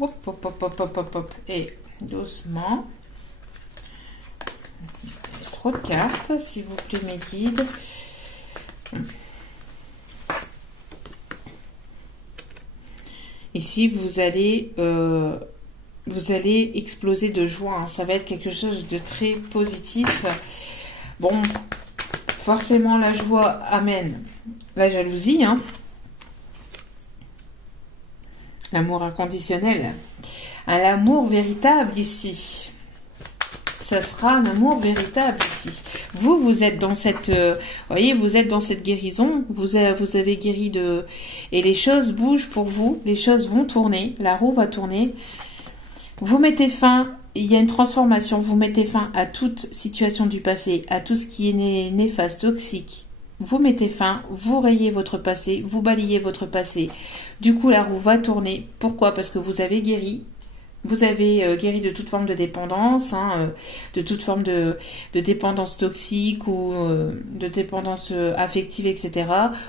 Hop, hop, hop, hop, hop, hop, hop. Et doucement. Trop de cartes, s'il vous plaît, mes guides. Ici, vous allez exploser de joie. Hein. Ça va être quelque chose de très positif. Bon, forcément, la joie amène la jalousie. Hein. L'amour inconditionnel. L'amour véritable ici. Ça sera un amour véritable ici. Vous êtes dans cette... voyez, vous êtes dans cette guérison. Vous avez guéri de... Et les choses bougent pour vous. Les choses vont tourner. La roue va tourner. Vous mettez fin, il y a une transformation, vous mettez fin à toute situation du passé, à tout ce qui est néfaste, toxique. Vous mettez fin, vous rayez votre passé, vous balayez votre passé. Du coup, la roue va tourner. Pourquoi? Parce que vous avez guéri. Vous avez guéri de toute forme de dépendance, hein, de toute forme de dépendance toxique ou de dépendance affective, etc.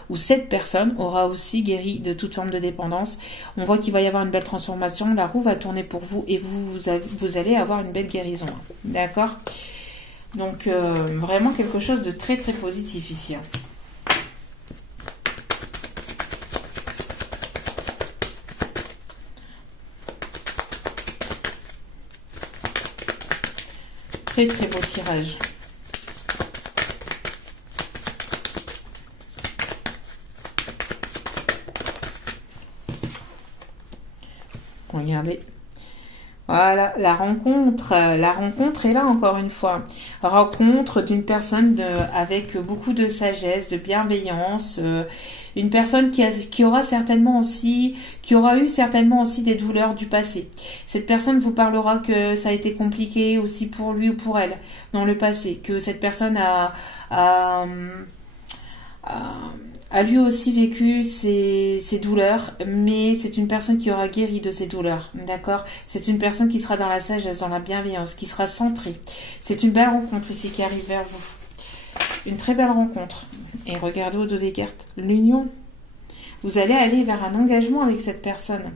Ou cette personne aura aussi guéri de toute forme de dépendance. On voit qu'il va y avoir une belle transformation, la roue va tourner pour vous et vous allez avoir une belle guérison. D'accord ? Donc, vraiment quelque chose de très très positif ici. Hein. Très très beau tirage. Regardez. Voilà, la rencontre est là encore une fois. Rencontre d'une personne avec beaucoup de sagesse, de bienveillance, une personne qui aura eu certainement aussi des douleurs du passé. Cette personne vous parlera que ça a été compliqué aussi pour lui ou pour elle dans le passé, que cette personne a lui aussi vécu ses douleurs, mais c'est une personne qui aura guéri de ses douleurs, d'accord? C'est une personne qui sera dans la sagesse, dans la bienveillance, qui sera centrée. C'est une belle rencontre ici qui arrive vers vous. Une très belle rencontre. Et regardez au dos des cartes, l'union. Vous allez aller vers un engagement avec cette personne.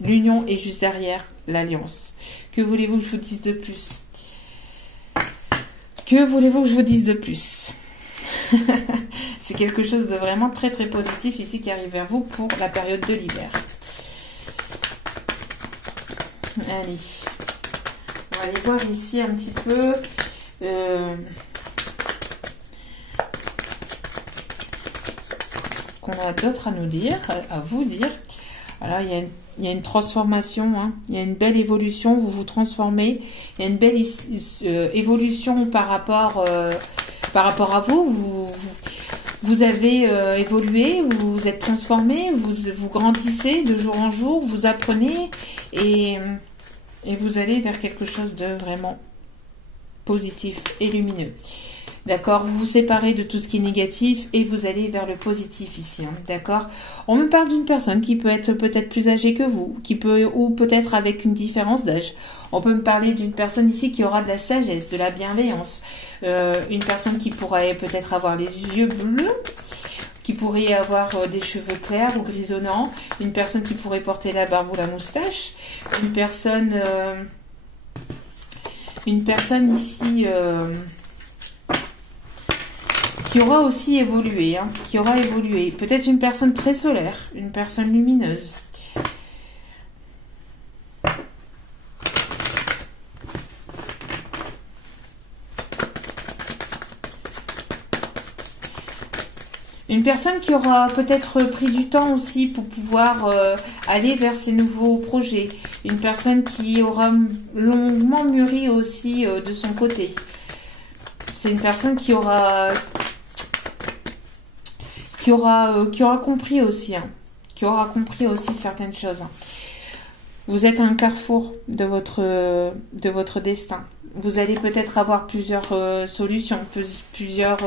L'union est juste derrière l'alliance. Que voulez-vous que je vous dise de plus? Que voulez-vous que je vous dise de plus? C'est quelque chose de vraiment très très positif ici qui arrive vers vous pour la période de l'hiver. Allez, on va aller voir ici un petit peu qu'on a d'autres à nous dire, à vous dire. Alors il y a une transformation, hein. Il y a une belle évolution, vous vous transformez. Il y a une belle évolution par rapport à vous. Vous avez évolué, vous vous êtes transformé, vous grandissez de jour en jour, vous apprenez et vous allez vers quelque chose de vraiment positif et lumineux. D'accord, vous vous séparez de tout ce qui est négatif et vous allez vers le positif ici. Hein, d'accord, on me parle d'une personne qui peut être peut-être plus âgée que vous, ou peut-être avec une différence d'âge. On peut me parler d'une personne ici qui aura de la sagesse, de la bienveillance. Une personne qui pourrait peut-être avoir les yeux bleus, qui pourrait avoir des cheveux clairs ou grisonnants. Une personne qui pourrait porter la barbe ou la moustache. Une personne ici... qui aura aussi évolué, hein, qui aura évolué. Peut-être une personne très solaire, une personne lumineuse. Une personne qui aura peut-être pris du temps aussi pour pouvoir aller vers ses nouveaux projets. Une personne qui aura longuement mûri aussi de son côté. C'est une personne qui aura compris aussi, hein, qui aura compris aussi certaines choses. Hein. Vous êtes à un carrefour de votre destin. Vous allez peut-être avoir plusieurs solutions, plusieurs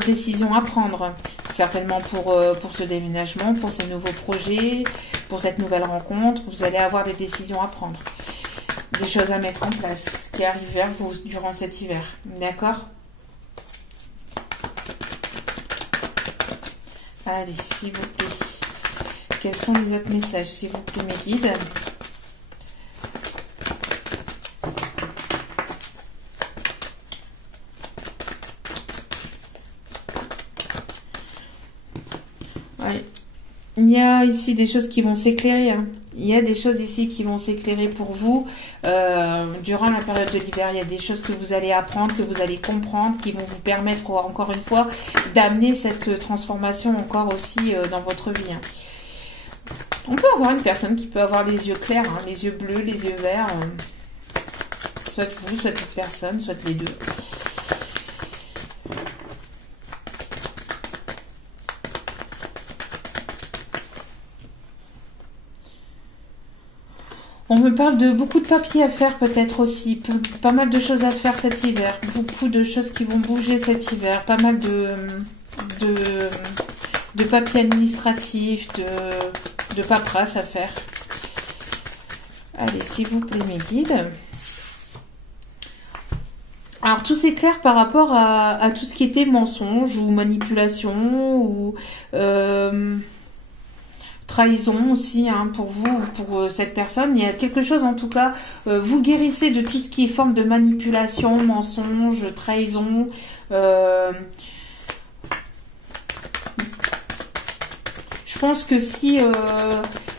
décisions à prendre. Certainement pour ce déménagement, pour ces nouveaux projets, pour cette nouvelle rencontre. Vous allez avoir des décisions à prendre. Des choses à mettre en place qui arrivent vers vous durant cet hiver. D'accord ? Allez, s'il vous plaît. Quels sont les autres messages, s'il vous plaît, mes guides ? Ouais. Il y a ici des choses qui vont s'éclairer. Hein. Il y a des choses ici qui vont s'éclairer pour vous durant la période de l'hiver. Il y a des choses que vous allez apprendre, que vous allez comprendre, qui vont vous permettre, encore une fois, d'amener cette transformation encore aussi dans votre vie. Hein. On peut avoir une personne qui peut avoir les yeux clairs, hein, les yeux bleus, les yeux verts. Soit vous, soit cette personne, soit les deux. On me parle de beaucoup de papiers à faire peut-être aussi, pas mal de choses à faire cet hiver, beaucoup de choses qui vont bouger cet hiver, pas mal de papiers administratifs, de paperasse à faire. Allez, s'il vous plaît, mes guides. Alors, tout s'éclaire par rapport à tout ce qui était mensonge ou manipulation ou... trahison aussi, hein, pour vous, pour cette personne. Il y a quelque chose, en tout cas, vous guérissez de tout ce qui est forme de manipulation, mensonge, trahison. Je pense que si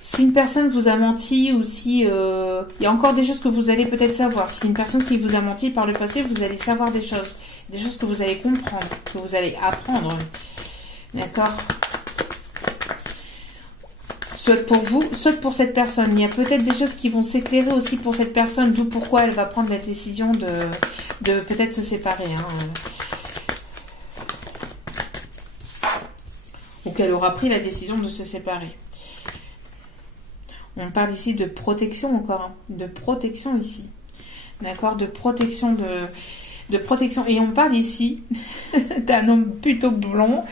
Si une personne vous a menti ou si il y a encore des choses que vous allez peut-être savoir. Si une personne qui vous a menti par le passé, vous allez savoir des choses que vous allez comprendre, que vous allez apprendre. D'accord? Soit pour vous, soit pour cette personne. Il y a peut-être des choses qui vont s'éclairer aussi pour cette personne, d'où pourquoi elle va prendre la décision de peut-être se séparer. Ou qu'elle aura pris la décision de se séparer. On parle ici de protection encore, de protection ici. D'accord? De protection de protection. Et on parle ici d'un homme plutôt blond.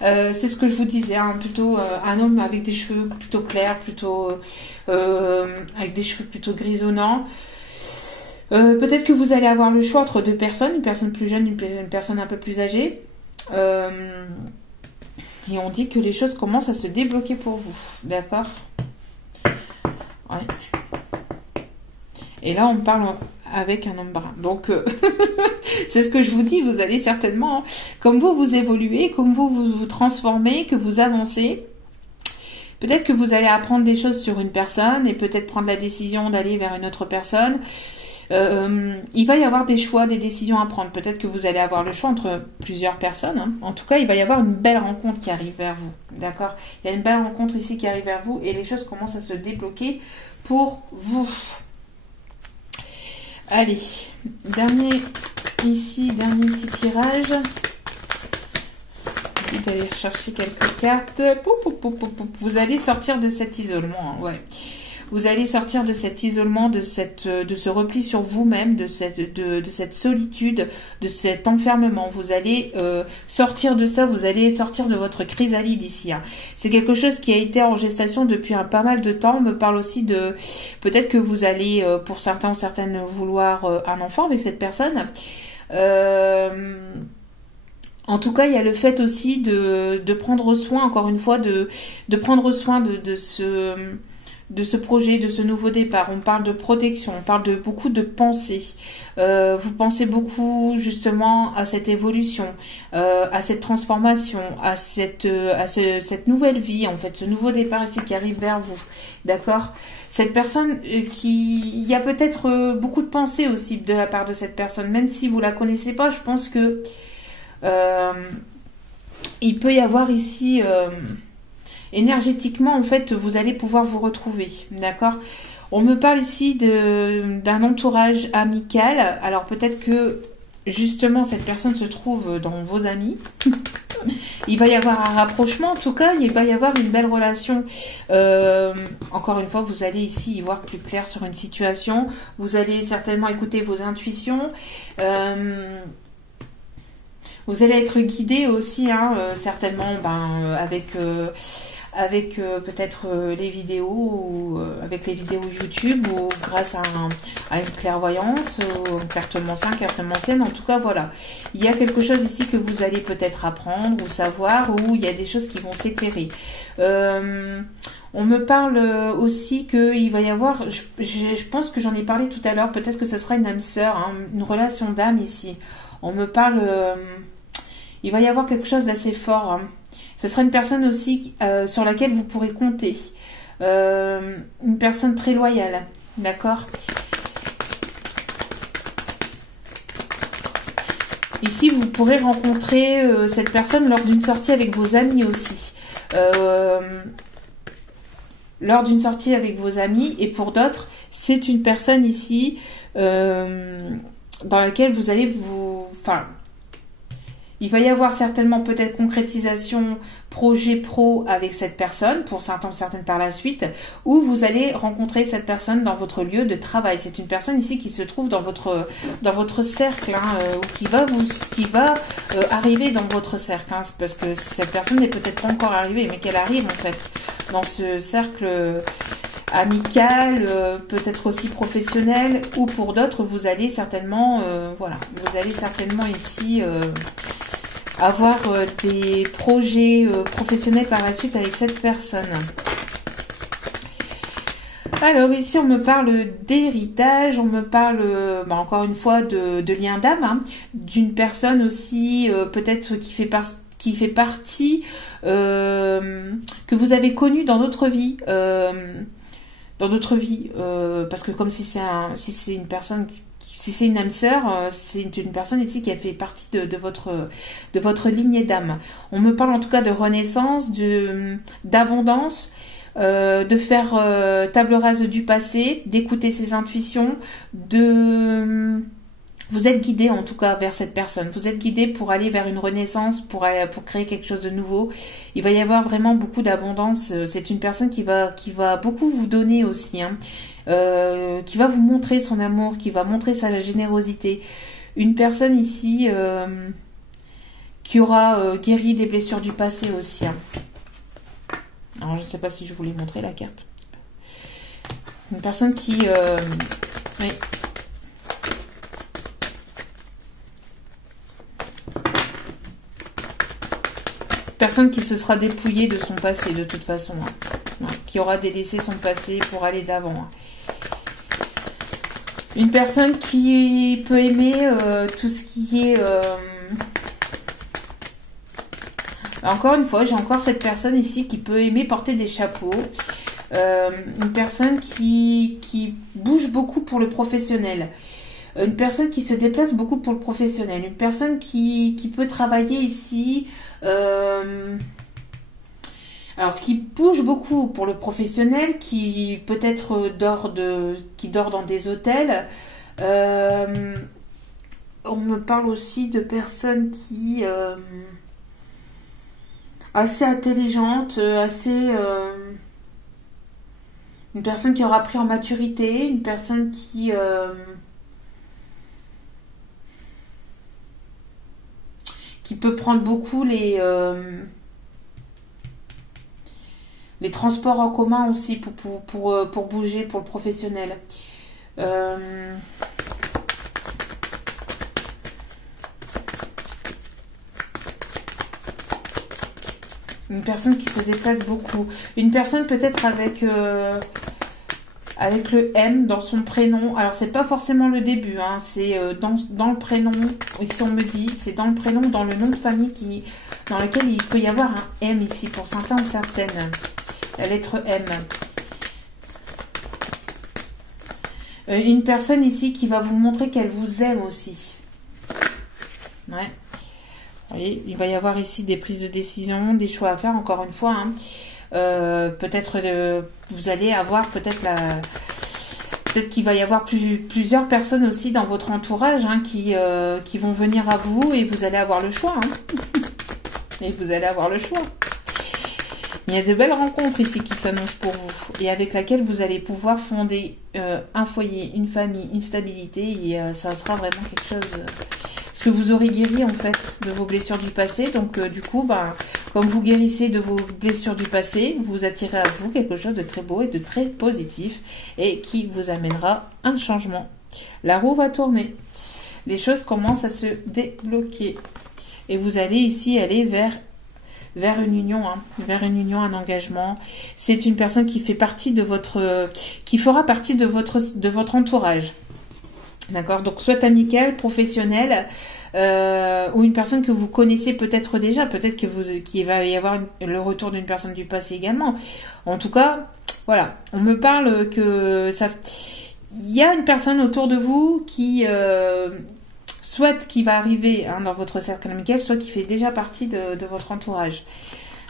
C'est ce que je vous disais, plutôt un homme avec des cheveux plutôt clairs, plutôt avec des cheveux plutôt grisonnants. Peut-être que vous allez avoir le choix entre deux personnes, une personne plus jeune, une personne un peu plus âgée. Et on dit que les choses commencent à se débloquer pour vous. D'accord? Ouais. Et là, on parle avec un homme brun. Donc, c'est ce que je vous dis. Vous allez certainement, comme vous évoluez, comme vous vous transformez, que vous avancez. Peut-être que vous allez apprendre des choses sur une personne et peut-être prendre la décision d'aller vers une autre personne. Il va y avoir des choix, des décisions à prendre. Peut-être que vous allez avoir le choix entre plusieurs personnes. En tout cas, il va y avoir une belle rencontre qui arrive vers vous. D'accord? Il y a une belle rencontre ici qui arrive vers vous et les choses commencent à se débloquer pour vous. Allez, dernier petit tirage. Je vais aller chercher quelques cartes. Vous allez sortir de cet isolement. Ouais. Vous allez sortir de cet isolement, de ce repli sur vous-même, de cette solitude, de cet enfermement. Vous allez sortir de ça, vous allez sortir de votre chrysalide ici. C'est quelque chose qui a été en gestation depuis pas mal de temps. On me parle aussi de peut-être que vous allez, pour certains ou certaines, vouloir un enfant avec cette personne. En tout cas, il y a le fait aussi de prendre soin, encore une fois, de prendre soin de ce projet, de ce nouveau départ. On parle de protection, on parle de beaucoup de pensées. Vous pensez beaucoup justement à cette évolution, à cette transformation, à cette nouvelle vie, en fait, ce nouveau départ ici qui arrive vers vous. D'accord? Cette personne il y a peut-être beaucoup de pensées aussi de la part de cette personne, même si vous la connaissez pas. Je pense que il peut y avoir ici énergétiquement, en fait, vous allez pouvoir vous retrouver, d'accord? On me parle ici d'un entourage amical. Alors peut-être que justement cette personne se trouve dans vos amis. Il va y avoir un rapprochement, en tout cas, il va y avoir une belle relation. Encore une fois, vous allez ici y voir plus clair sur une situation. Vous allez certainement écouter vos intuitions. Vous allez être guidé aussi, certainement, avec peut-être les vidéos, ou avec les vidéos YouTube, ou grâce à une clairvoyante, ou une cartomancienne, en tout cas, voilà. Il y a quelque chose ici que vous allez peut-être apprendre, ou savoir, ou il y a des choses qui vont s'éclairer. On me parle aussi qu'il va y avoir, je pense que j'en ai parlé tout à l'heure, peut-être que ce sera une âme sœur, une relation d'âme ici. On me parle, il va y avoir quelque chose d'assez fort. Ce sera une personne aussi sur laquelle vous pourrez compter. Une personne très loyale. D'accord? Ici, vous pourrez rencontrer cette personne lors d'une sortie avec vos amis aussi. Lors d'une sortie avec vos amis. Et pour d'autres, c'est une personne ici dans laquelle vous allez il va y avoir certainement peut-être concrétisation, projet pro avec cette personne, pour certaines par la suite, ou vous allez rencontrer cette personne dans votre lieu de travail. C'est une personne ici qui se trouve dans votre cercle, ou qui va arriver dans votre cercle, parce que cette personne n'est peut-être pas encore arrivée, mais qu'elle arrive en fait dans ce cercle amical, peut-être aussi professionnel, ou pour d'autres, vous allez certainement, vous allez certainement ici avoir des projets professionnels par la suite avec cette personne. Alors ici on me parle d'héritage, on me parle encore une fois de lien d'âme, d'une personne aussi peut-être qui qui fait partie, que vous avez connu dans d'autres vies. Parce que comme si c'est une personne, si c'est une âme sœur, c'est une personne ici qui a fait partie de votre lignée d'âme. On me parle en tout cas de renaissance, d'abondance, de faire table rase du passé, d'écouter ses intuitions, vous êtes guidé en tout cas vers cette personne. Vous êtes guidé pour aller vers une renaissance, pour créer quelque chose de nouveau. Il va y avoir vraiment beaucoup d'abondance. C'est une personne qui va beaucoup vous donner aussi, hein. Qui va vous montrer son amour, qui va montrer sa générosité. Une personne ici qui aura guéri des blessures du passé aussi, hein. Alors je ne sais pas si je voulais montrer la carte. Une personne qui... oui. Personne qui se sera dépouillée de son passé de toute façon, hein. Qui aura délaissé son passé pour aller d'avant, hein. Une personne qui peut aimer tout ce qui est... Encore une fois, j'ai encore cette personne ici qui peut aimer porter des chapeaux. Une personne qui bouge beaucoup pour le professionnel. Une personne qui se déplace beaucoup pour le professionnel. Une personne qui peut travailler ici... alors qui bouge beaucoup pour le professionnel, qui peut-être dort dans des hôtels. On me parle aussi de personnes qui assez intelligentes, une personne qui aura pris en maturité, une personne qui peut prendre beaucoup les transports en commun aussi pour bouger pour le professionnel. Une personne qui se déplace beaucoup. Une personne peut-être avec le M dans son prénom. Alors, c'est pas forcément le début, hein, c'est dans le prénom. Ici, on me dit, c'est dans le prénom, dans le nom de famille dans lequel il peut y avoir un M ici, pour certains ou certaines. La lettre M. Une personne ici qui va vous montrer qu'elle vous aime aussi. Ouais. Vous voyez, il va y avoir ici des prises de décision, des choix à faire, encore une fois, hein. Peut-être vous allez avoir peut-être qu'il va y avoir plusieurs personnes aussi dans votre entourage, hein, qui vont venir à vous et vous allez avoir le choix, hein. Et vous allez avoir le choix. Il y a de belles rencontres ici qui s'annoncent pour vous et avec laquelle vous allez pouvoir fonder un foyer, une famille, une stabilité et ça sera vraiment quelque chose... Parce que vous aurez guéri en fait de vos blessures du passé. Donc du coup, comme vous guérissez de vos blessures du passé, vous attirez à vous quelque chose de très beau et de très positif et qui vous amènera un changement. La roue va tourner. Les choses commencent à se débloquer. Et vous allez ici aller vers une union, hein, vers une union, un engagement. C'est une personne qui fait partie qui fera partie de votre entourage. D'accord, donc soit amical, professionnel, ou une personne que vous connaissez peut-être déjà, peut-être qu'il va y avoir le retour d'une personne du passé également. En tout cas, voilà, on me parle que il y a une personne autour de vous qui soit qui va arriver, hein, dans votre cercle amical, soit qui fait déjà partie de votre entourage.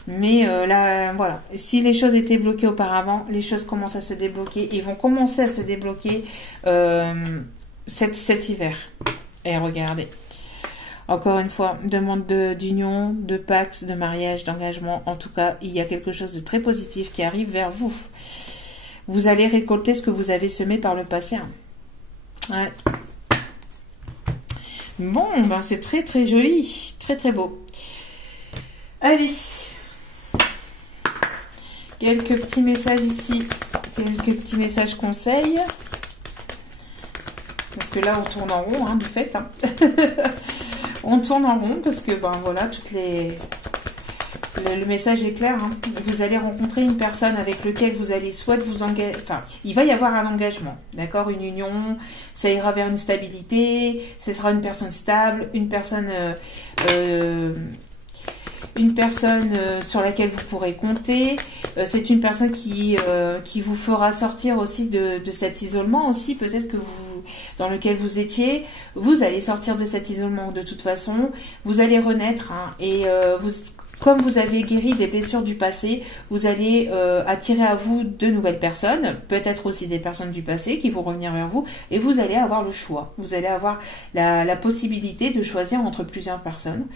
Mais là, voilà, si les choses étaient bloquées auparavant, les choses commencent à se débloquer et vont commencer à se débloquer cet hiver. Et regardez, encore une fois, demande d'union, de pacte, de mariage, d'engagement. En tout cas, il y a quelque chose de très positif qui arrive vers vous. Vous allez récolter ce que vous avez semé par le passé, hein. Ouais. Bon, c'est très très joli, très très beau. Allez, quelques petits messages ici, quelques petits messages conseils. Parce que là, on tourne en rond, hein, du fait. Hein. On tourne en rond parce que, voilà, le message est clair. Hein. Vous allez rencontrer une personne avec laquelle vous allez soit vous engager... Enfin, il va y avoir un engagement, d'accord? Une union, ça ira vers une stabilité, ce sera une personne stable, une personne une personne sur laquelle vous pourrez compter. C'est une personne qui vous fera sortir aussi de cet isolement aussi, peut-être que dans lequel vous étiez. Vous allez sortir de cet isolement de toute façon. Vous allez renaître hein, et comme vous avez guéri des blessures du passé, vous allez attirer à vous de nouvelles personnes, peut-être aussi des personnes du passé qui vont revenir vers vous, et vous allez avoir le choix. Vous allez avoir la possibilité de choisir entre plusieurs personnes.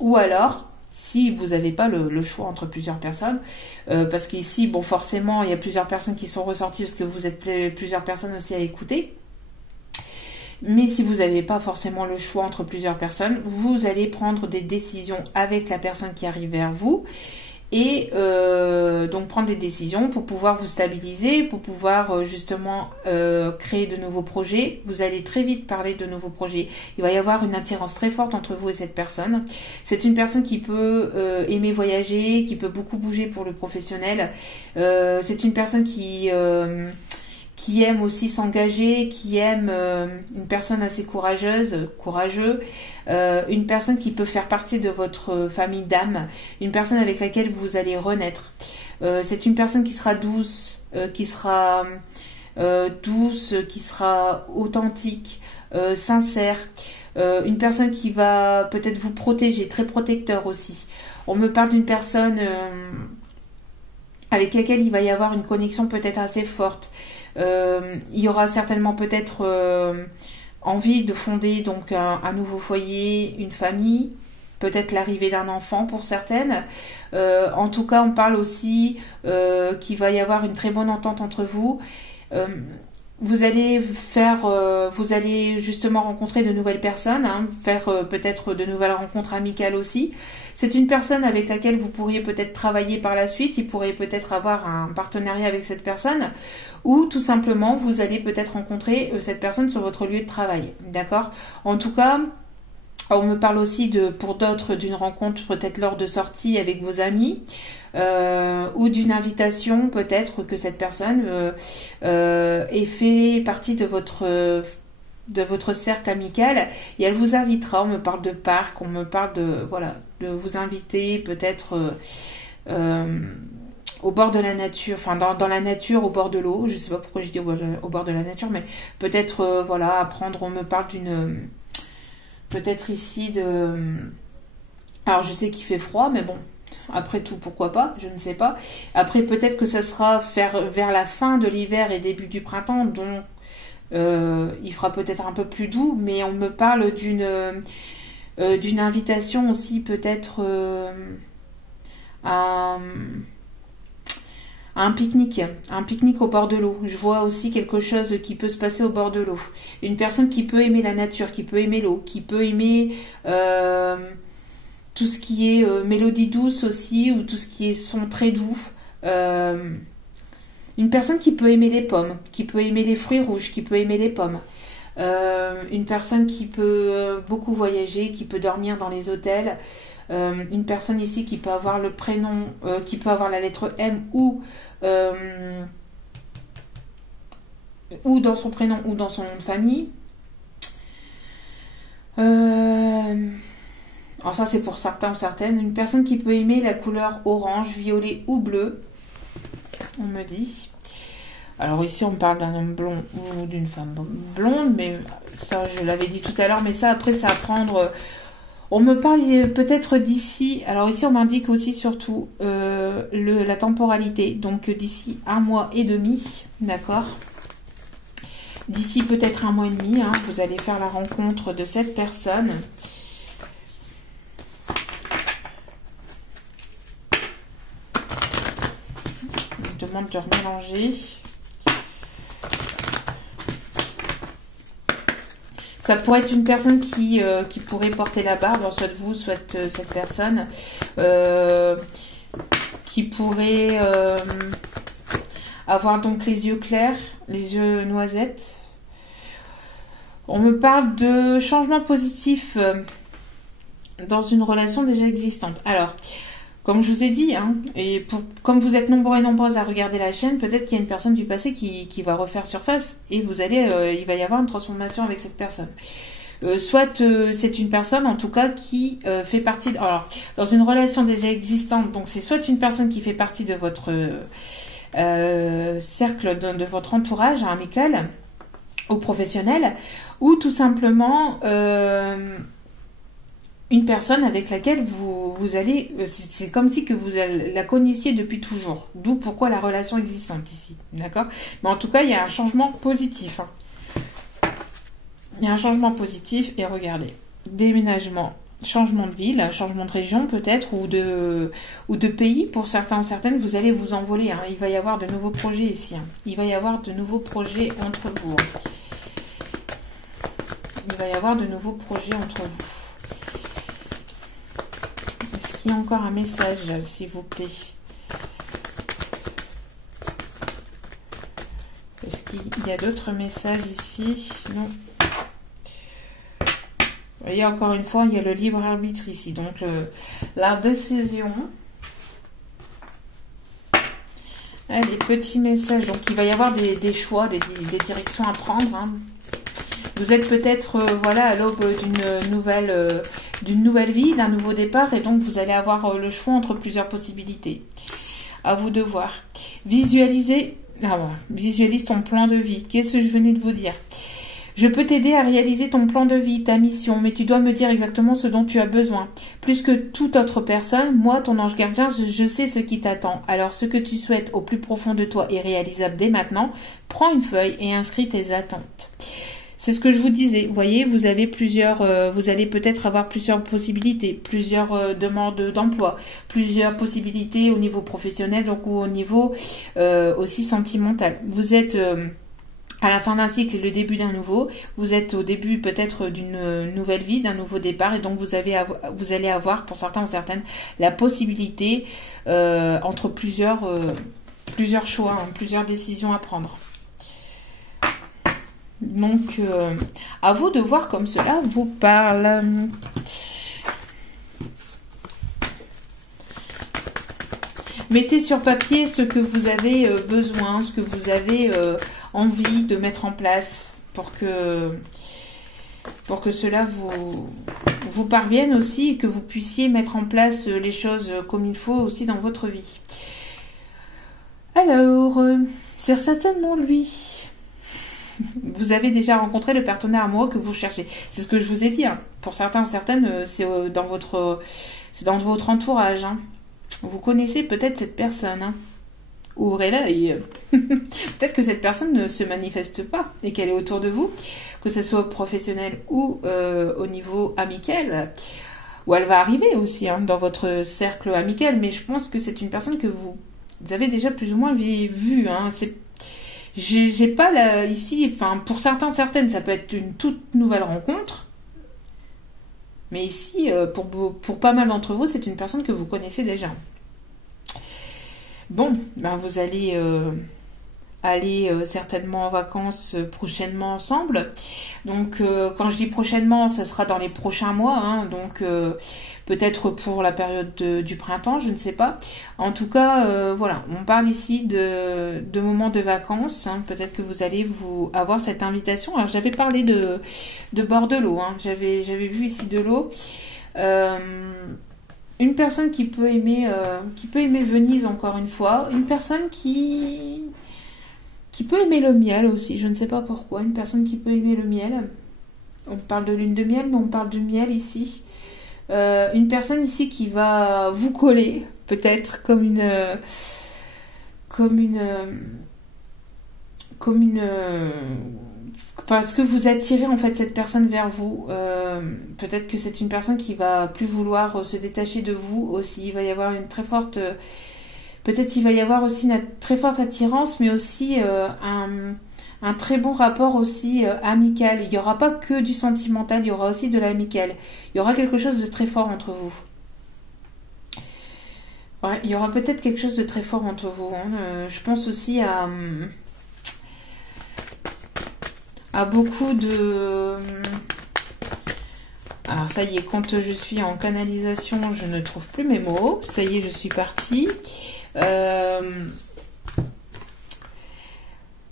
Ou alors, si vous n'avez pas le choix entre plusieurs personnes, parce qu'ici, bon, forcément, il y a plusieurs personnes qui sont ressorties parce que vous êtes plusieurs personnes aussi à écouter. Mais si vous n'avez pas forcément le choix entre plusieurs personnes, vous allez prendre des décisions avec la personne qui arrive vers vous et donc prendre des décisions pour pouvoir vous stabiliser, pour pouvoir justement créer de nouveaux projets. Vous allez très vite parler de nouveaux projets. Il va y avoir une attirance très forte entre vous et cette personne. C'est une personne qui peut aimer voyager, qui peut beaucoup bouger pour le professionnel. C'est une personne qui aime aussi s'engager, qui aime une personne assez courageux, une personne qui peut faire partie de votre famille d'âme, une personne avec laquelle vous allez renaître. C'est une personne qui sera douce, qui sera authentique, sincère, une personne qui va peut-être vous protéger, très protecteur aussi. On me parle d'une personne avec laquelle il va y avoir une connexion peut-être assez forte. Il y aura certainement peut-être envie de fonder donc un nouveau foyer, une famille, peut-être l'arrivée d'un enfant pour certaines. En tout cas, on parle aussi qu'il va y avoir une très bonne entente entre vous. Vous allez justement rencontrer de nouvelles personnes, hein, faire peut-être de nouvelles rencontres amicales aussi. C'est une personne avec laquelle vous pourriez peut-être travailler par la suite, il pourrait peut-être avoir un partenariat avec cette personne, ou tout simplement vous allez peut-être rencontrer cette personne sur votre lieu de travail, d'accord? En tout cas, on me parle aussi pour d'autres d'une rencontre peut-être lors de sorties avec vos amis, ou d'une invitation peut-être que cette personne ait fait partie de votre cercle amical et elle vous invitera. On me parle de parc, on me parle de vous inviter peut-être au bord de la nature, enfin dans la nature au bord de l'eau. Je sais pas pourquoi je dis au bord de la nature, mais peut-être apprendre. On me parle peut-être ici alors je sais qu'il fait froid, mais bon. Après tout, pourquoi pas, je ne sais pas. Après, peut-être que ça sera vers la fin de l'hiver et début du printemps, donc il fera peut-être un peu plus doux, mais on me parle d'une invitation aussi peut-être à un pique-nique au bord de l'eau. Je vois aussi quelque chose qui peut se passer au bord de l'eau. Une personne qui peut aimer la nature, qui peut aimer l'eau, qui peut aimer tout ce qui est mélodie douce aussi, ou tout ce qui est son très doux. Une personne qui peut aimer les pommes, qui peut aimer les fruits rouges, qui peut aimer les pommes. Une personne qui peut beaucoup voyager, qui peut dormir dans les hôtels. Une personne ici qui peut avoir le prénom, qui peut avoir la lettre M ou dans son prénom ou dans son nom de famille. Alors ça c'est pour certains ou certaines. Une personne qui peut aimer la couleur orange, violet ou bleu. On me dit. Alors ici on parle d'un homme blond ou d'une femme blonde, mais ça je l'avais dit tout à l'heure, mais ça après c'est à prendre. On me parle peut-être d'ici. Alors ici on m'indique aussi surtout la temporalité, donc d'ici 1 mois et demi, d'accord. D'ici peut-être 1 mois et demi, hein, vous allez faire la rencontre de cette personne. Je demande de remélanger. Ça pourrait être une personne qui pourrait porter la barbe, soit vous, soit cette personne, qui pourrait avoir donc les yeux clairs, les yeux noisettes. On me parle de changement positif dans une relation déjà existante. Alors, comme je vous ai dit, hein, et comme vous êtes nombreux et nombreuses à regarder la chaîne, peut-être qu'il y a une personne du passé qui va refaire surface et il va y avoir une transformation avec cette personne. Soit c'est une personne en tout cas qui fait partie... Alors, dans une relation déjà existante, donc c'est soit une personne qui fait partie de votre cercle, de votre entourage amical ou professionnel, ou tout simplement une personne avec laquelle vous allez... C'est comme si que vous la connaissiez depuis toujours. D'où pourquoi la relation existante ici. D'accord? Mais en tout cas, il y a un changement positif. Hein. Il y a un changement positif et regardez, déménagement, changement de ville, changement de région peut-être ou de pays pour certains ou certaines, vous allez vous envoler. Hein. Il va y avoir de nouveaux projets ici. Hein. Il va y avoir de nouveaux projets entre vous. Il va y avoir de nouveaux projets entre vous. Est-ce qu'il y a encore un message, s'il vous plaît? Est-ce qu'il y a d'autres messages ici? Non. Vous voyez, encore une fois, il y a le libre arbitre ici. Donc, la décision. Allez, petits messages. Donc, il va y avoir des choix, des directions à prendre. Hein. Vous êtes peut-être voilà, à l'aube d'une nouvelle vie, d'un nouveau départ. Et donc, vous allez avoir le choix entre plusieurs possibilités. À vous de voir. Visualisez. Ah, voilà. Visualise ton plan de vie. Qu'est-ce que je venais de vous dire? Je peux t'aider à réaliser ton plan de vie, ta mission, mais tu dois me dire exactement ce dont tu as besoin. Plus que toute autre personne, moi, ton ange gardien, je sais ce qui t'attend. Alors, ce que tu souhaites au plus profond de toi est réalisable dès maintenant. Prends une feuille et inscris tes attentes. C'est ce que je vous disais. Vous voyez, vous avez vous allez peut-être avoir plusieurs possibilités, plusieurs demandes d'emploi, plusieurs possibilités au niveau professionnel, donc ou au niveau aussi sentimental. Vous êtes à la fin d'un cycle et le début d'un nouveau, vous êtes au début peut-être d'une nouvelle vie, d'un nouveau départ, et donc vous allez avoir, pour certains ou certaines, la possibilité entre plusieurs choix, hein, plusieurs décisions à prendre. Donc, à vous de voir comme cela vous parle. Mettez sur papier ce que vous avez besoin, ce que vous avez envie de mettre en place pour que cela vous parvienne aussi et que vous puissiez mettre en place les choses comme il faut aussi dans votre vie. Alors, c'est certainement lui. Vous avez déjà rencontré le partenaire amoureux que vous cherchez. C'est ce que je vous ai dit. Hein. Pour certains ou certaines, c'est dans votre entourage. Hein. Vous connaissez peut-être cette personne. Hein. Ouvrez l'œil. Peut-être que cette personne ne se manifeste pas et qu'elle est autour de vous, que ce soit professionnel ou au niveau amical. Ou elle va arriver aussi hein, dans votre cercle amical. Mais je pense que c'est une personne que vous avez déjà plus ou moins vue. Hein. J'ai pas là, ici, enfin pour certains, certaines, ça peut être une toute nouvelle rencontre. Mais ici, pour pas mal d'entre vous, c'est une personne que vous connaissez déjà. Bon, ben vous allez aller certainement en vacances prochainement ensemble. Donc, quand je dis prochainement, ça sera dans les prochains mois. Hein, donc, peut-être pour la période du printemps, je ne sais pas. En tout cas, voilà, on parle ici de moments de vacances. Hein, peut-être que vous allez avoir cette invitation. Alors, j'avais parlé de bord de l'eau. Hein, j'avais vu ici de l'eau. Une personne qui peut aimer Venise encore une fois. Une personne qui peut aimer le miel aussi. Je ne sais pas pourquoi. Une personne qui peut aimer le miel. On parle de lune de miel, mais on parle de miel ici. Une personne ici qui va vous coller, peut-être comme une parce que vous attirez en fait cette personne vers vous. Peut-être que c'est une personne qui va plus vouloir se détacher de vous aussi. Il va y avoir une très forte peut-être il va y avoir aussi une très forte attirance, mais aussi un très bon rapport aussi amical. Il n'y aura pas que du sentimental, il y aura aussi de l'amical. Il y aura quelque chose de très fort entre vous. Ouais, il y aura peut-être quelque chose de très fort entre vous. Hein. Je pense aussi à beaucoup de... Alors ça y est, quand je suis en canalisation, je ne trouve plus mes mots. Ça y est, je suis partie. Il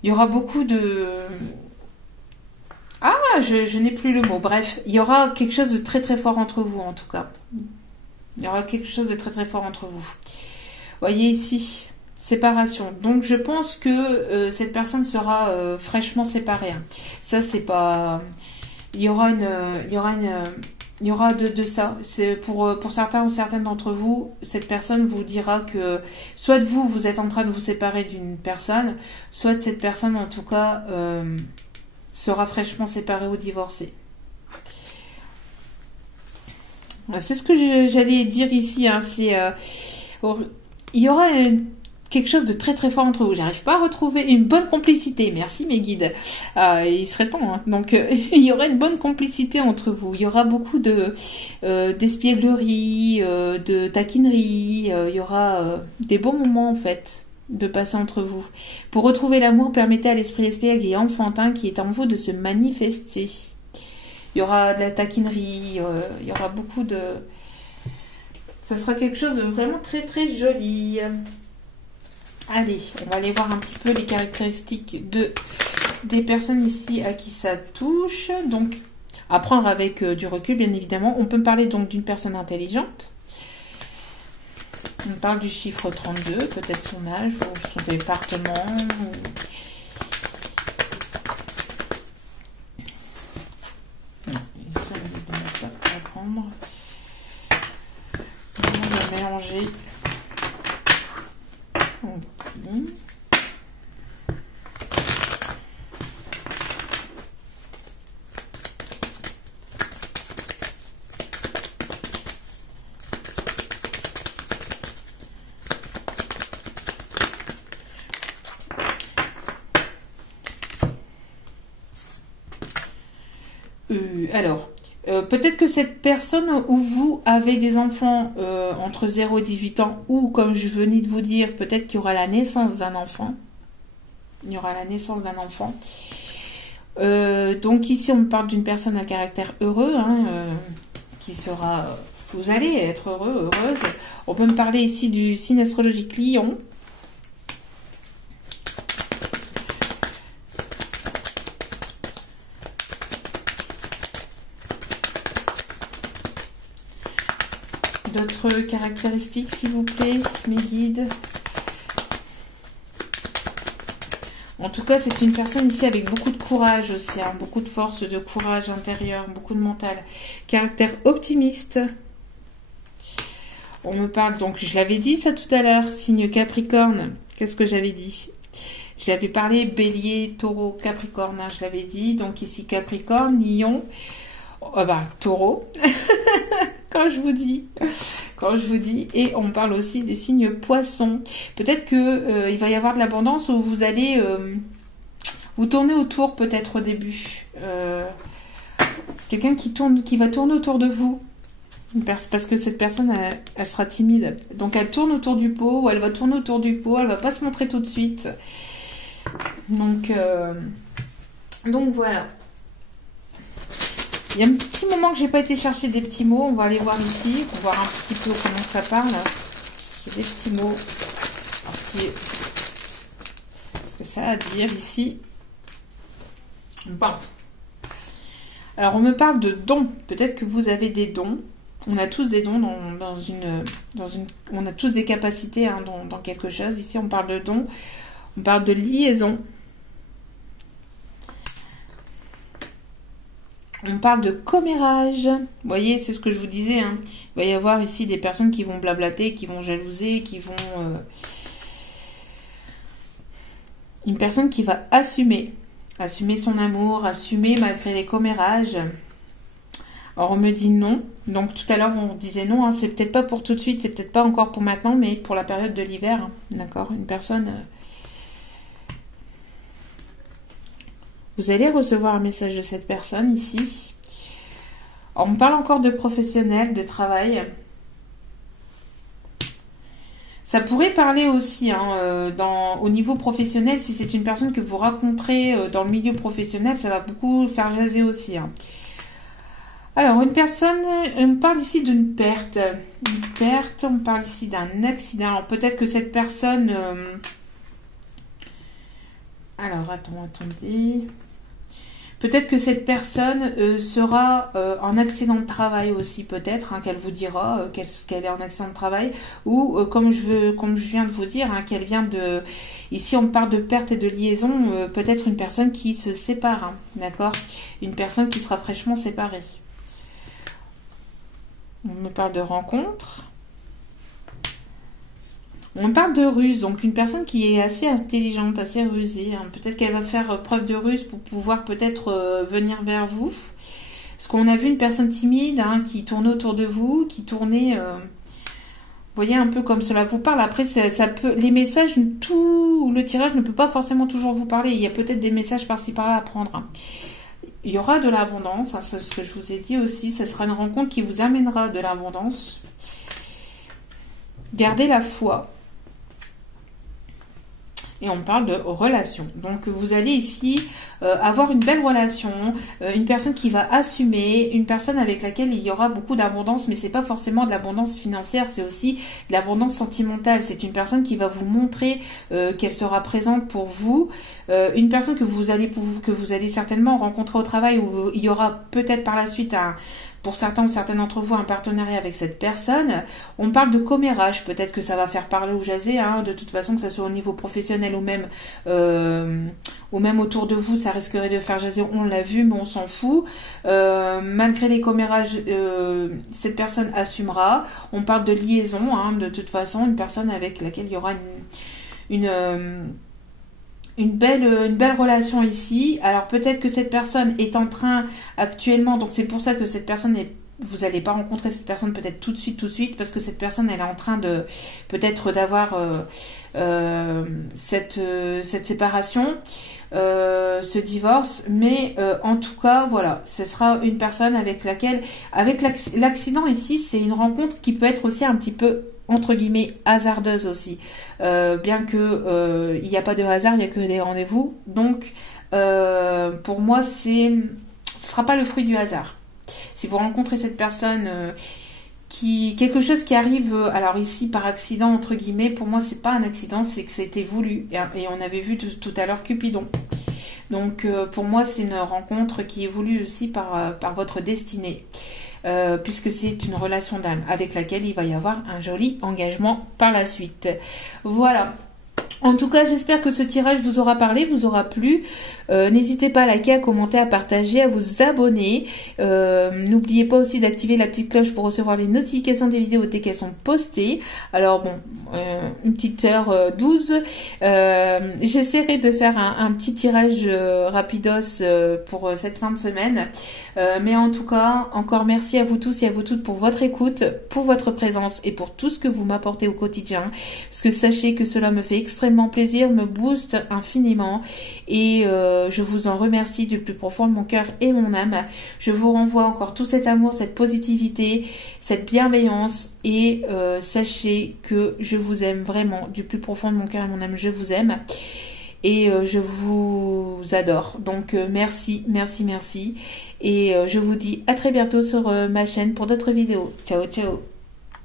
y aura beaucoup de... Ah, Ah, je n'ai plus le mot. Bref, il y aura quelque chose de très très fort entre vous en tout cas. Il y aura quelque chose de très très fort entre vous. Voyez ici, séparation. Donc je pense que cette personne sera fraîchement séparée. Hein. Ça c'est pas... Il y aura de ça. C'est pour certains ou certaines d'entre vous, cette personne vous dira que soit vous êtes en train de vous séparer d'une personne, soit cette personne en tout cas sera fraîchement séparée ou divorcée. C'est ce que j'allais dire ici. Hein, il y aura quelque chose de très très fort entre vous. J'arrive pas à retrouver une bonne complicité. Merci mes guides. Il serait temps. Hein. Donc il y aura une bonne complicité entre vous. Il y aura beaucoup d'espièglerie, de taquinerie. Il y aura des bons moments en fait de passer entre vous. Pour retrouver l'amour, permettez à l'esprit espiègle et enfantin qui est en vous de se manifester. Il y aura de la taquinerie, il y aura beaucoup de... Ça sera quelque chose de vraiment très très joli. Allez, on va aller voir un petit peu les caractéristiques des personnes ici à qui ça touche. Donc, à prendre avec du recul, bien évidemment. On peut parler donc d'une personne intelligente. On parle du chiffre 32, peut-être son âge ou son département. On va mélanger. Okay. Alors, peut-être que cette personne où vous avez des enfants entre 0 et 18 ans, ou comme je venais de vous dire, peut-être qu'il y aura la naissance d'un enfant. Il y aura la naissance d'un enfant. Donc ici, on me parle d'une personne à caractère heureux, hein, qui sera... vous allez être heureux, heureuse. On peut me parler ici du signe astrologique Lion. D'autres caractéristiques, s'il vous plaît, mes guides. En tout cas, c'est une personne ici avec beaucoup de courage aussi, hein, beaucoup de force, de courage intérieur, beaucoup de mental. Caractère optimiste. On me parle, donc je l'avais dit ça tout à l'heure, signe Capricorne. Qu'est-ce que j'avais dit? Je l'avais parlé Bélier, Taureau, Capricorne, hein, je l'avais dit. Donc ici Capricorne, Lion, Taureau. Quand je vous dis, et on parle aussi des signes Poissons. Peut-être que il va y avoir de l'abondance où vous allez vous tourner autour peut-être au début. Quelqu'un qui va tourner autour de vous. Parce que cette personne, elle sera timide. Donc elle tourne autour du pot, ou elle va tourner autour du pot, elle va pas se montrer tout de suite. Donc voilà. Il y a un petit moment que j'ai pas été chercher des petits mots. On va aller voir ici, pour voir un petit peu comment ça parle. J'ai des petits mots. Ce que ça a à dire ici. Bon. Alors, on me parle de dons. Peut-être que vous avez des dons. On a tous des dons on a tous des capacités hein, dans quelque chose. Ici, on parle de dons. On parle de liaison. On parle de commérage. Vous voyez, c'est ce que je vous disais. Hein. Il va y avoir ici des personnes qui vont blablater, qui vont jalouser, qui vont... Une personne qui va assumer. Assumer son amour, assumer malgré les commérages. Alors, on me dit non. Donc, tout à l'heure, on disait non. Hein. C'est peut-être pas pour tout de suite, c'est peut-être pas encore pour maintenant, mais pour la période de l'hiver. Hein. D'accord? Une personne... Vous allez recevoir un message de cette personne ici. On me parle encore de professionnel, de travail. Ça pourrait parler aussi hein, au niveau professionnel, si c'est une personne que vous rencontrez dans le milieu professionnel, ça va beaucoup faire jaser aussi. Hein. Alors, une personne, on me parle ici d'une perte. Une perte, on me parle ici d'un accident. Peut-être que cette personne... Alors, attendez... Peut-être que cette personne sera en accident de travail aussi, peut-être, hein, qu'elle vous dira qu'elle est en accident de travail, ou comme je viens de vous dire, hein, qu'elle vient de... Ici, on parle de perte et de liaison, peut-être une personne qui se sépare, hein, d'accord? Une personne qui sera fraîchement séparée. On me parle de rencontre. On parle de ruse, donc une personne qui est assez intelligente, assez rusée. Hein. Peut-être qu'elle va faire preuve de ruse pour pouvoir peut-être venir vers vous. Parce qu'on a vu une personne timide, hein, qui tournait autour de vous, qui tournait... vous voyez, un peu comme cela vous parle. Après, ça peut, les messages, tout le tirage ne peut pas forcément toujours vous parler. Il y a peut-être des messages par-ci par-là à prendre. Hein. Il y aura de l'abondance, hein, c'est ce que je vous ai dit aussi. Ce sera une rencontre qui vous amènera de l'abondance. Gardez la foi. Et on parle de relation. Donc vous allez ici avoir une belle relation, une personne qui va assumer, une personne avec laquelle il y aura beaucoup d'abondance, mais c'est pas forcément de l'abondance financière, c'est aussi de l'abondance sentimentale. C'est une personne qui va vous montrer qu'elle sera présente pour vous, une personne que vous allez certainement rencontrer au travail, où il y aura peut-être par la suite pour certains ou certaines d'entre vous, un partenariat avec cette personne. On parle de commérage, peut-être que ça va faire parler ou jaser, hein, de toute façon, que ce soit au niveau professionnel ou même autour de vous, ça risquerait de faire jaser, on l'a vu, mais on s'en fout. Malgré les commérages, cette personne assumera. On parle de liaison, hein, de toute façon, une personne avec laquelle il y aura une belle relation ici. Alors peut-être que cette personne est en train actuellement, donc c'est pour ça que cette personne vous n'allez pas rencontrer cette personne peut-être tout de suite, parce que cette personne elle est en train de peut-être d'avoir cette séparation, ce divorce, mais en tout cas voilà, ce sera une personne avec l'accident ici, c'est une rencontre qui peut être aussi un petit peu entre guillemets hasardeuse aussi, bien que il n'y a pas de hasard, il n'y a que des rendez-vous, donc pour moi ce sera pas le fruit du hasard. Si vous rencontrez cette personne quelque chose qui arrive, alors ici par accident entre guillemets, pour moi c'est pas un accident, c'est que c'était voulu, et on avait vu tout à l'heure Cupidon. Donc pour moi c'est une rencontre qui est voulue aussi par votre destinée. Puisque c'est une relation d'âme avec laquelle il va y avoir un joli engagement par la suite. Voilà. En tout cas, j'espère que ce tirage vous aura parlé, vous aura plu. N'hésitez pas à liker, à commenter, à partager, à vous abonner. N'oubliez pas aussi d'activer la petite cloche pour recevoir les notifications des vidéos dès qu'elles sont postées. Alors bon, une petite heure 12. J'essaierai de faire un petit tirage rapidos pour cette fin de semaine. Mais en tout cas, encore merci à vous tous et à vous toutes pour votre écoute, pour votre présence et pour tout ce que vous m'apportez au quotidien. Parce que sachez que cela me fait extrêmement plaisir, me booste infiniment et je vous en remercie du plus profond de mon cœur et mon âme. Je vous renvoie encore tout cet amour, cette positivité, cette bienveillance et sachez que je vous aime vraiment du plus profond de mon cœur et mon âme. Je vous aime et je vous adore. Donc merci, merci, merci et je vous dis à très bientôt sur ma chaîne pour d'autres vidéos. Ciao, ciao.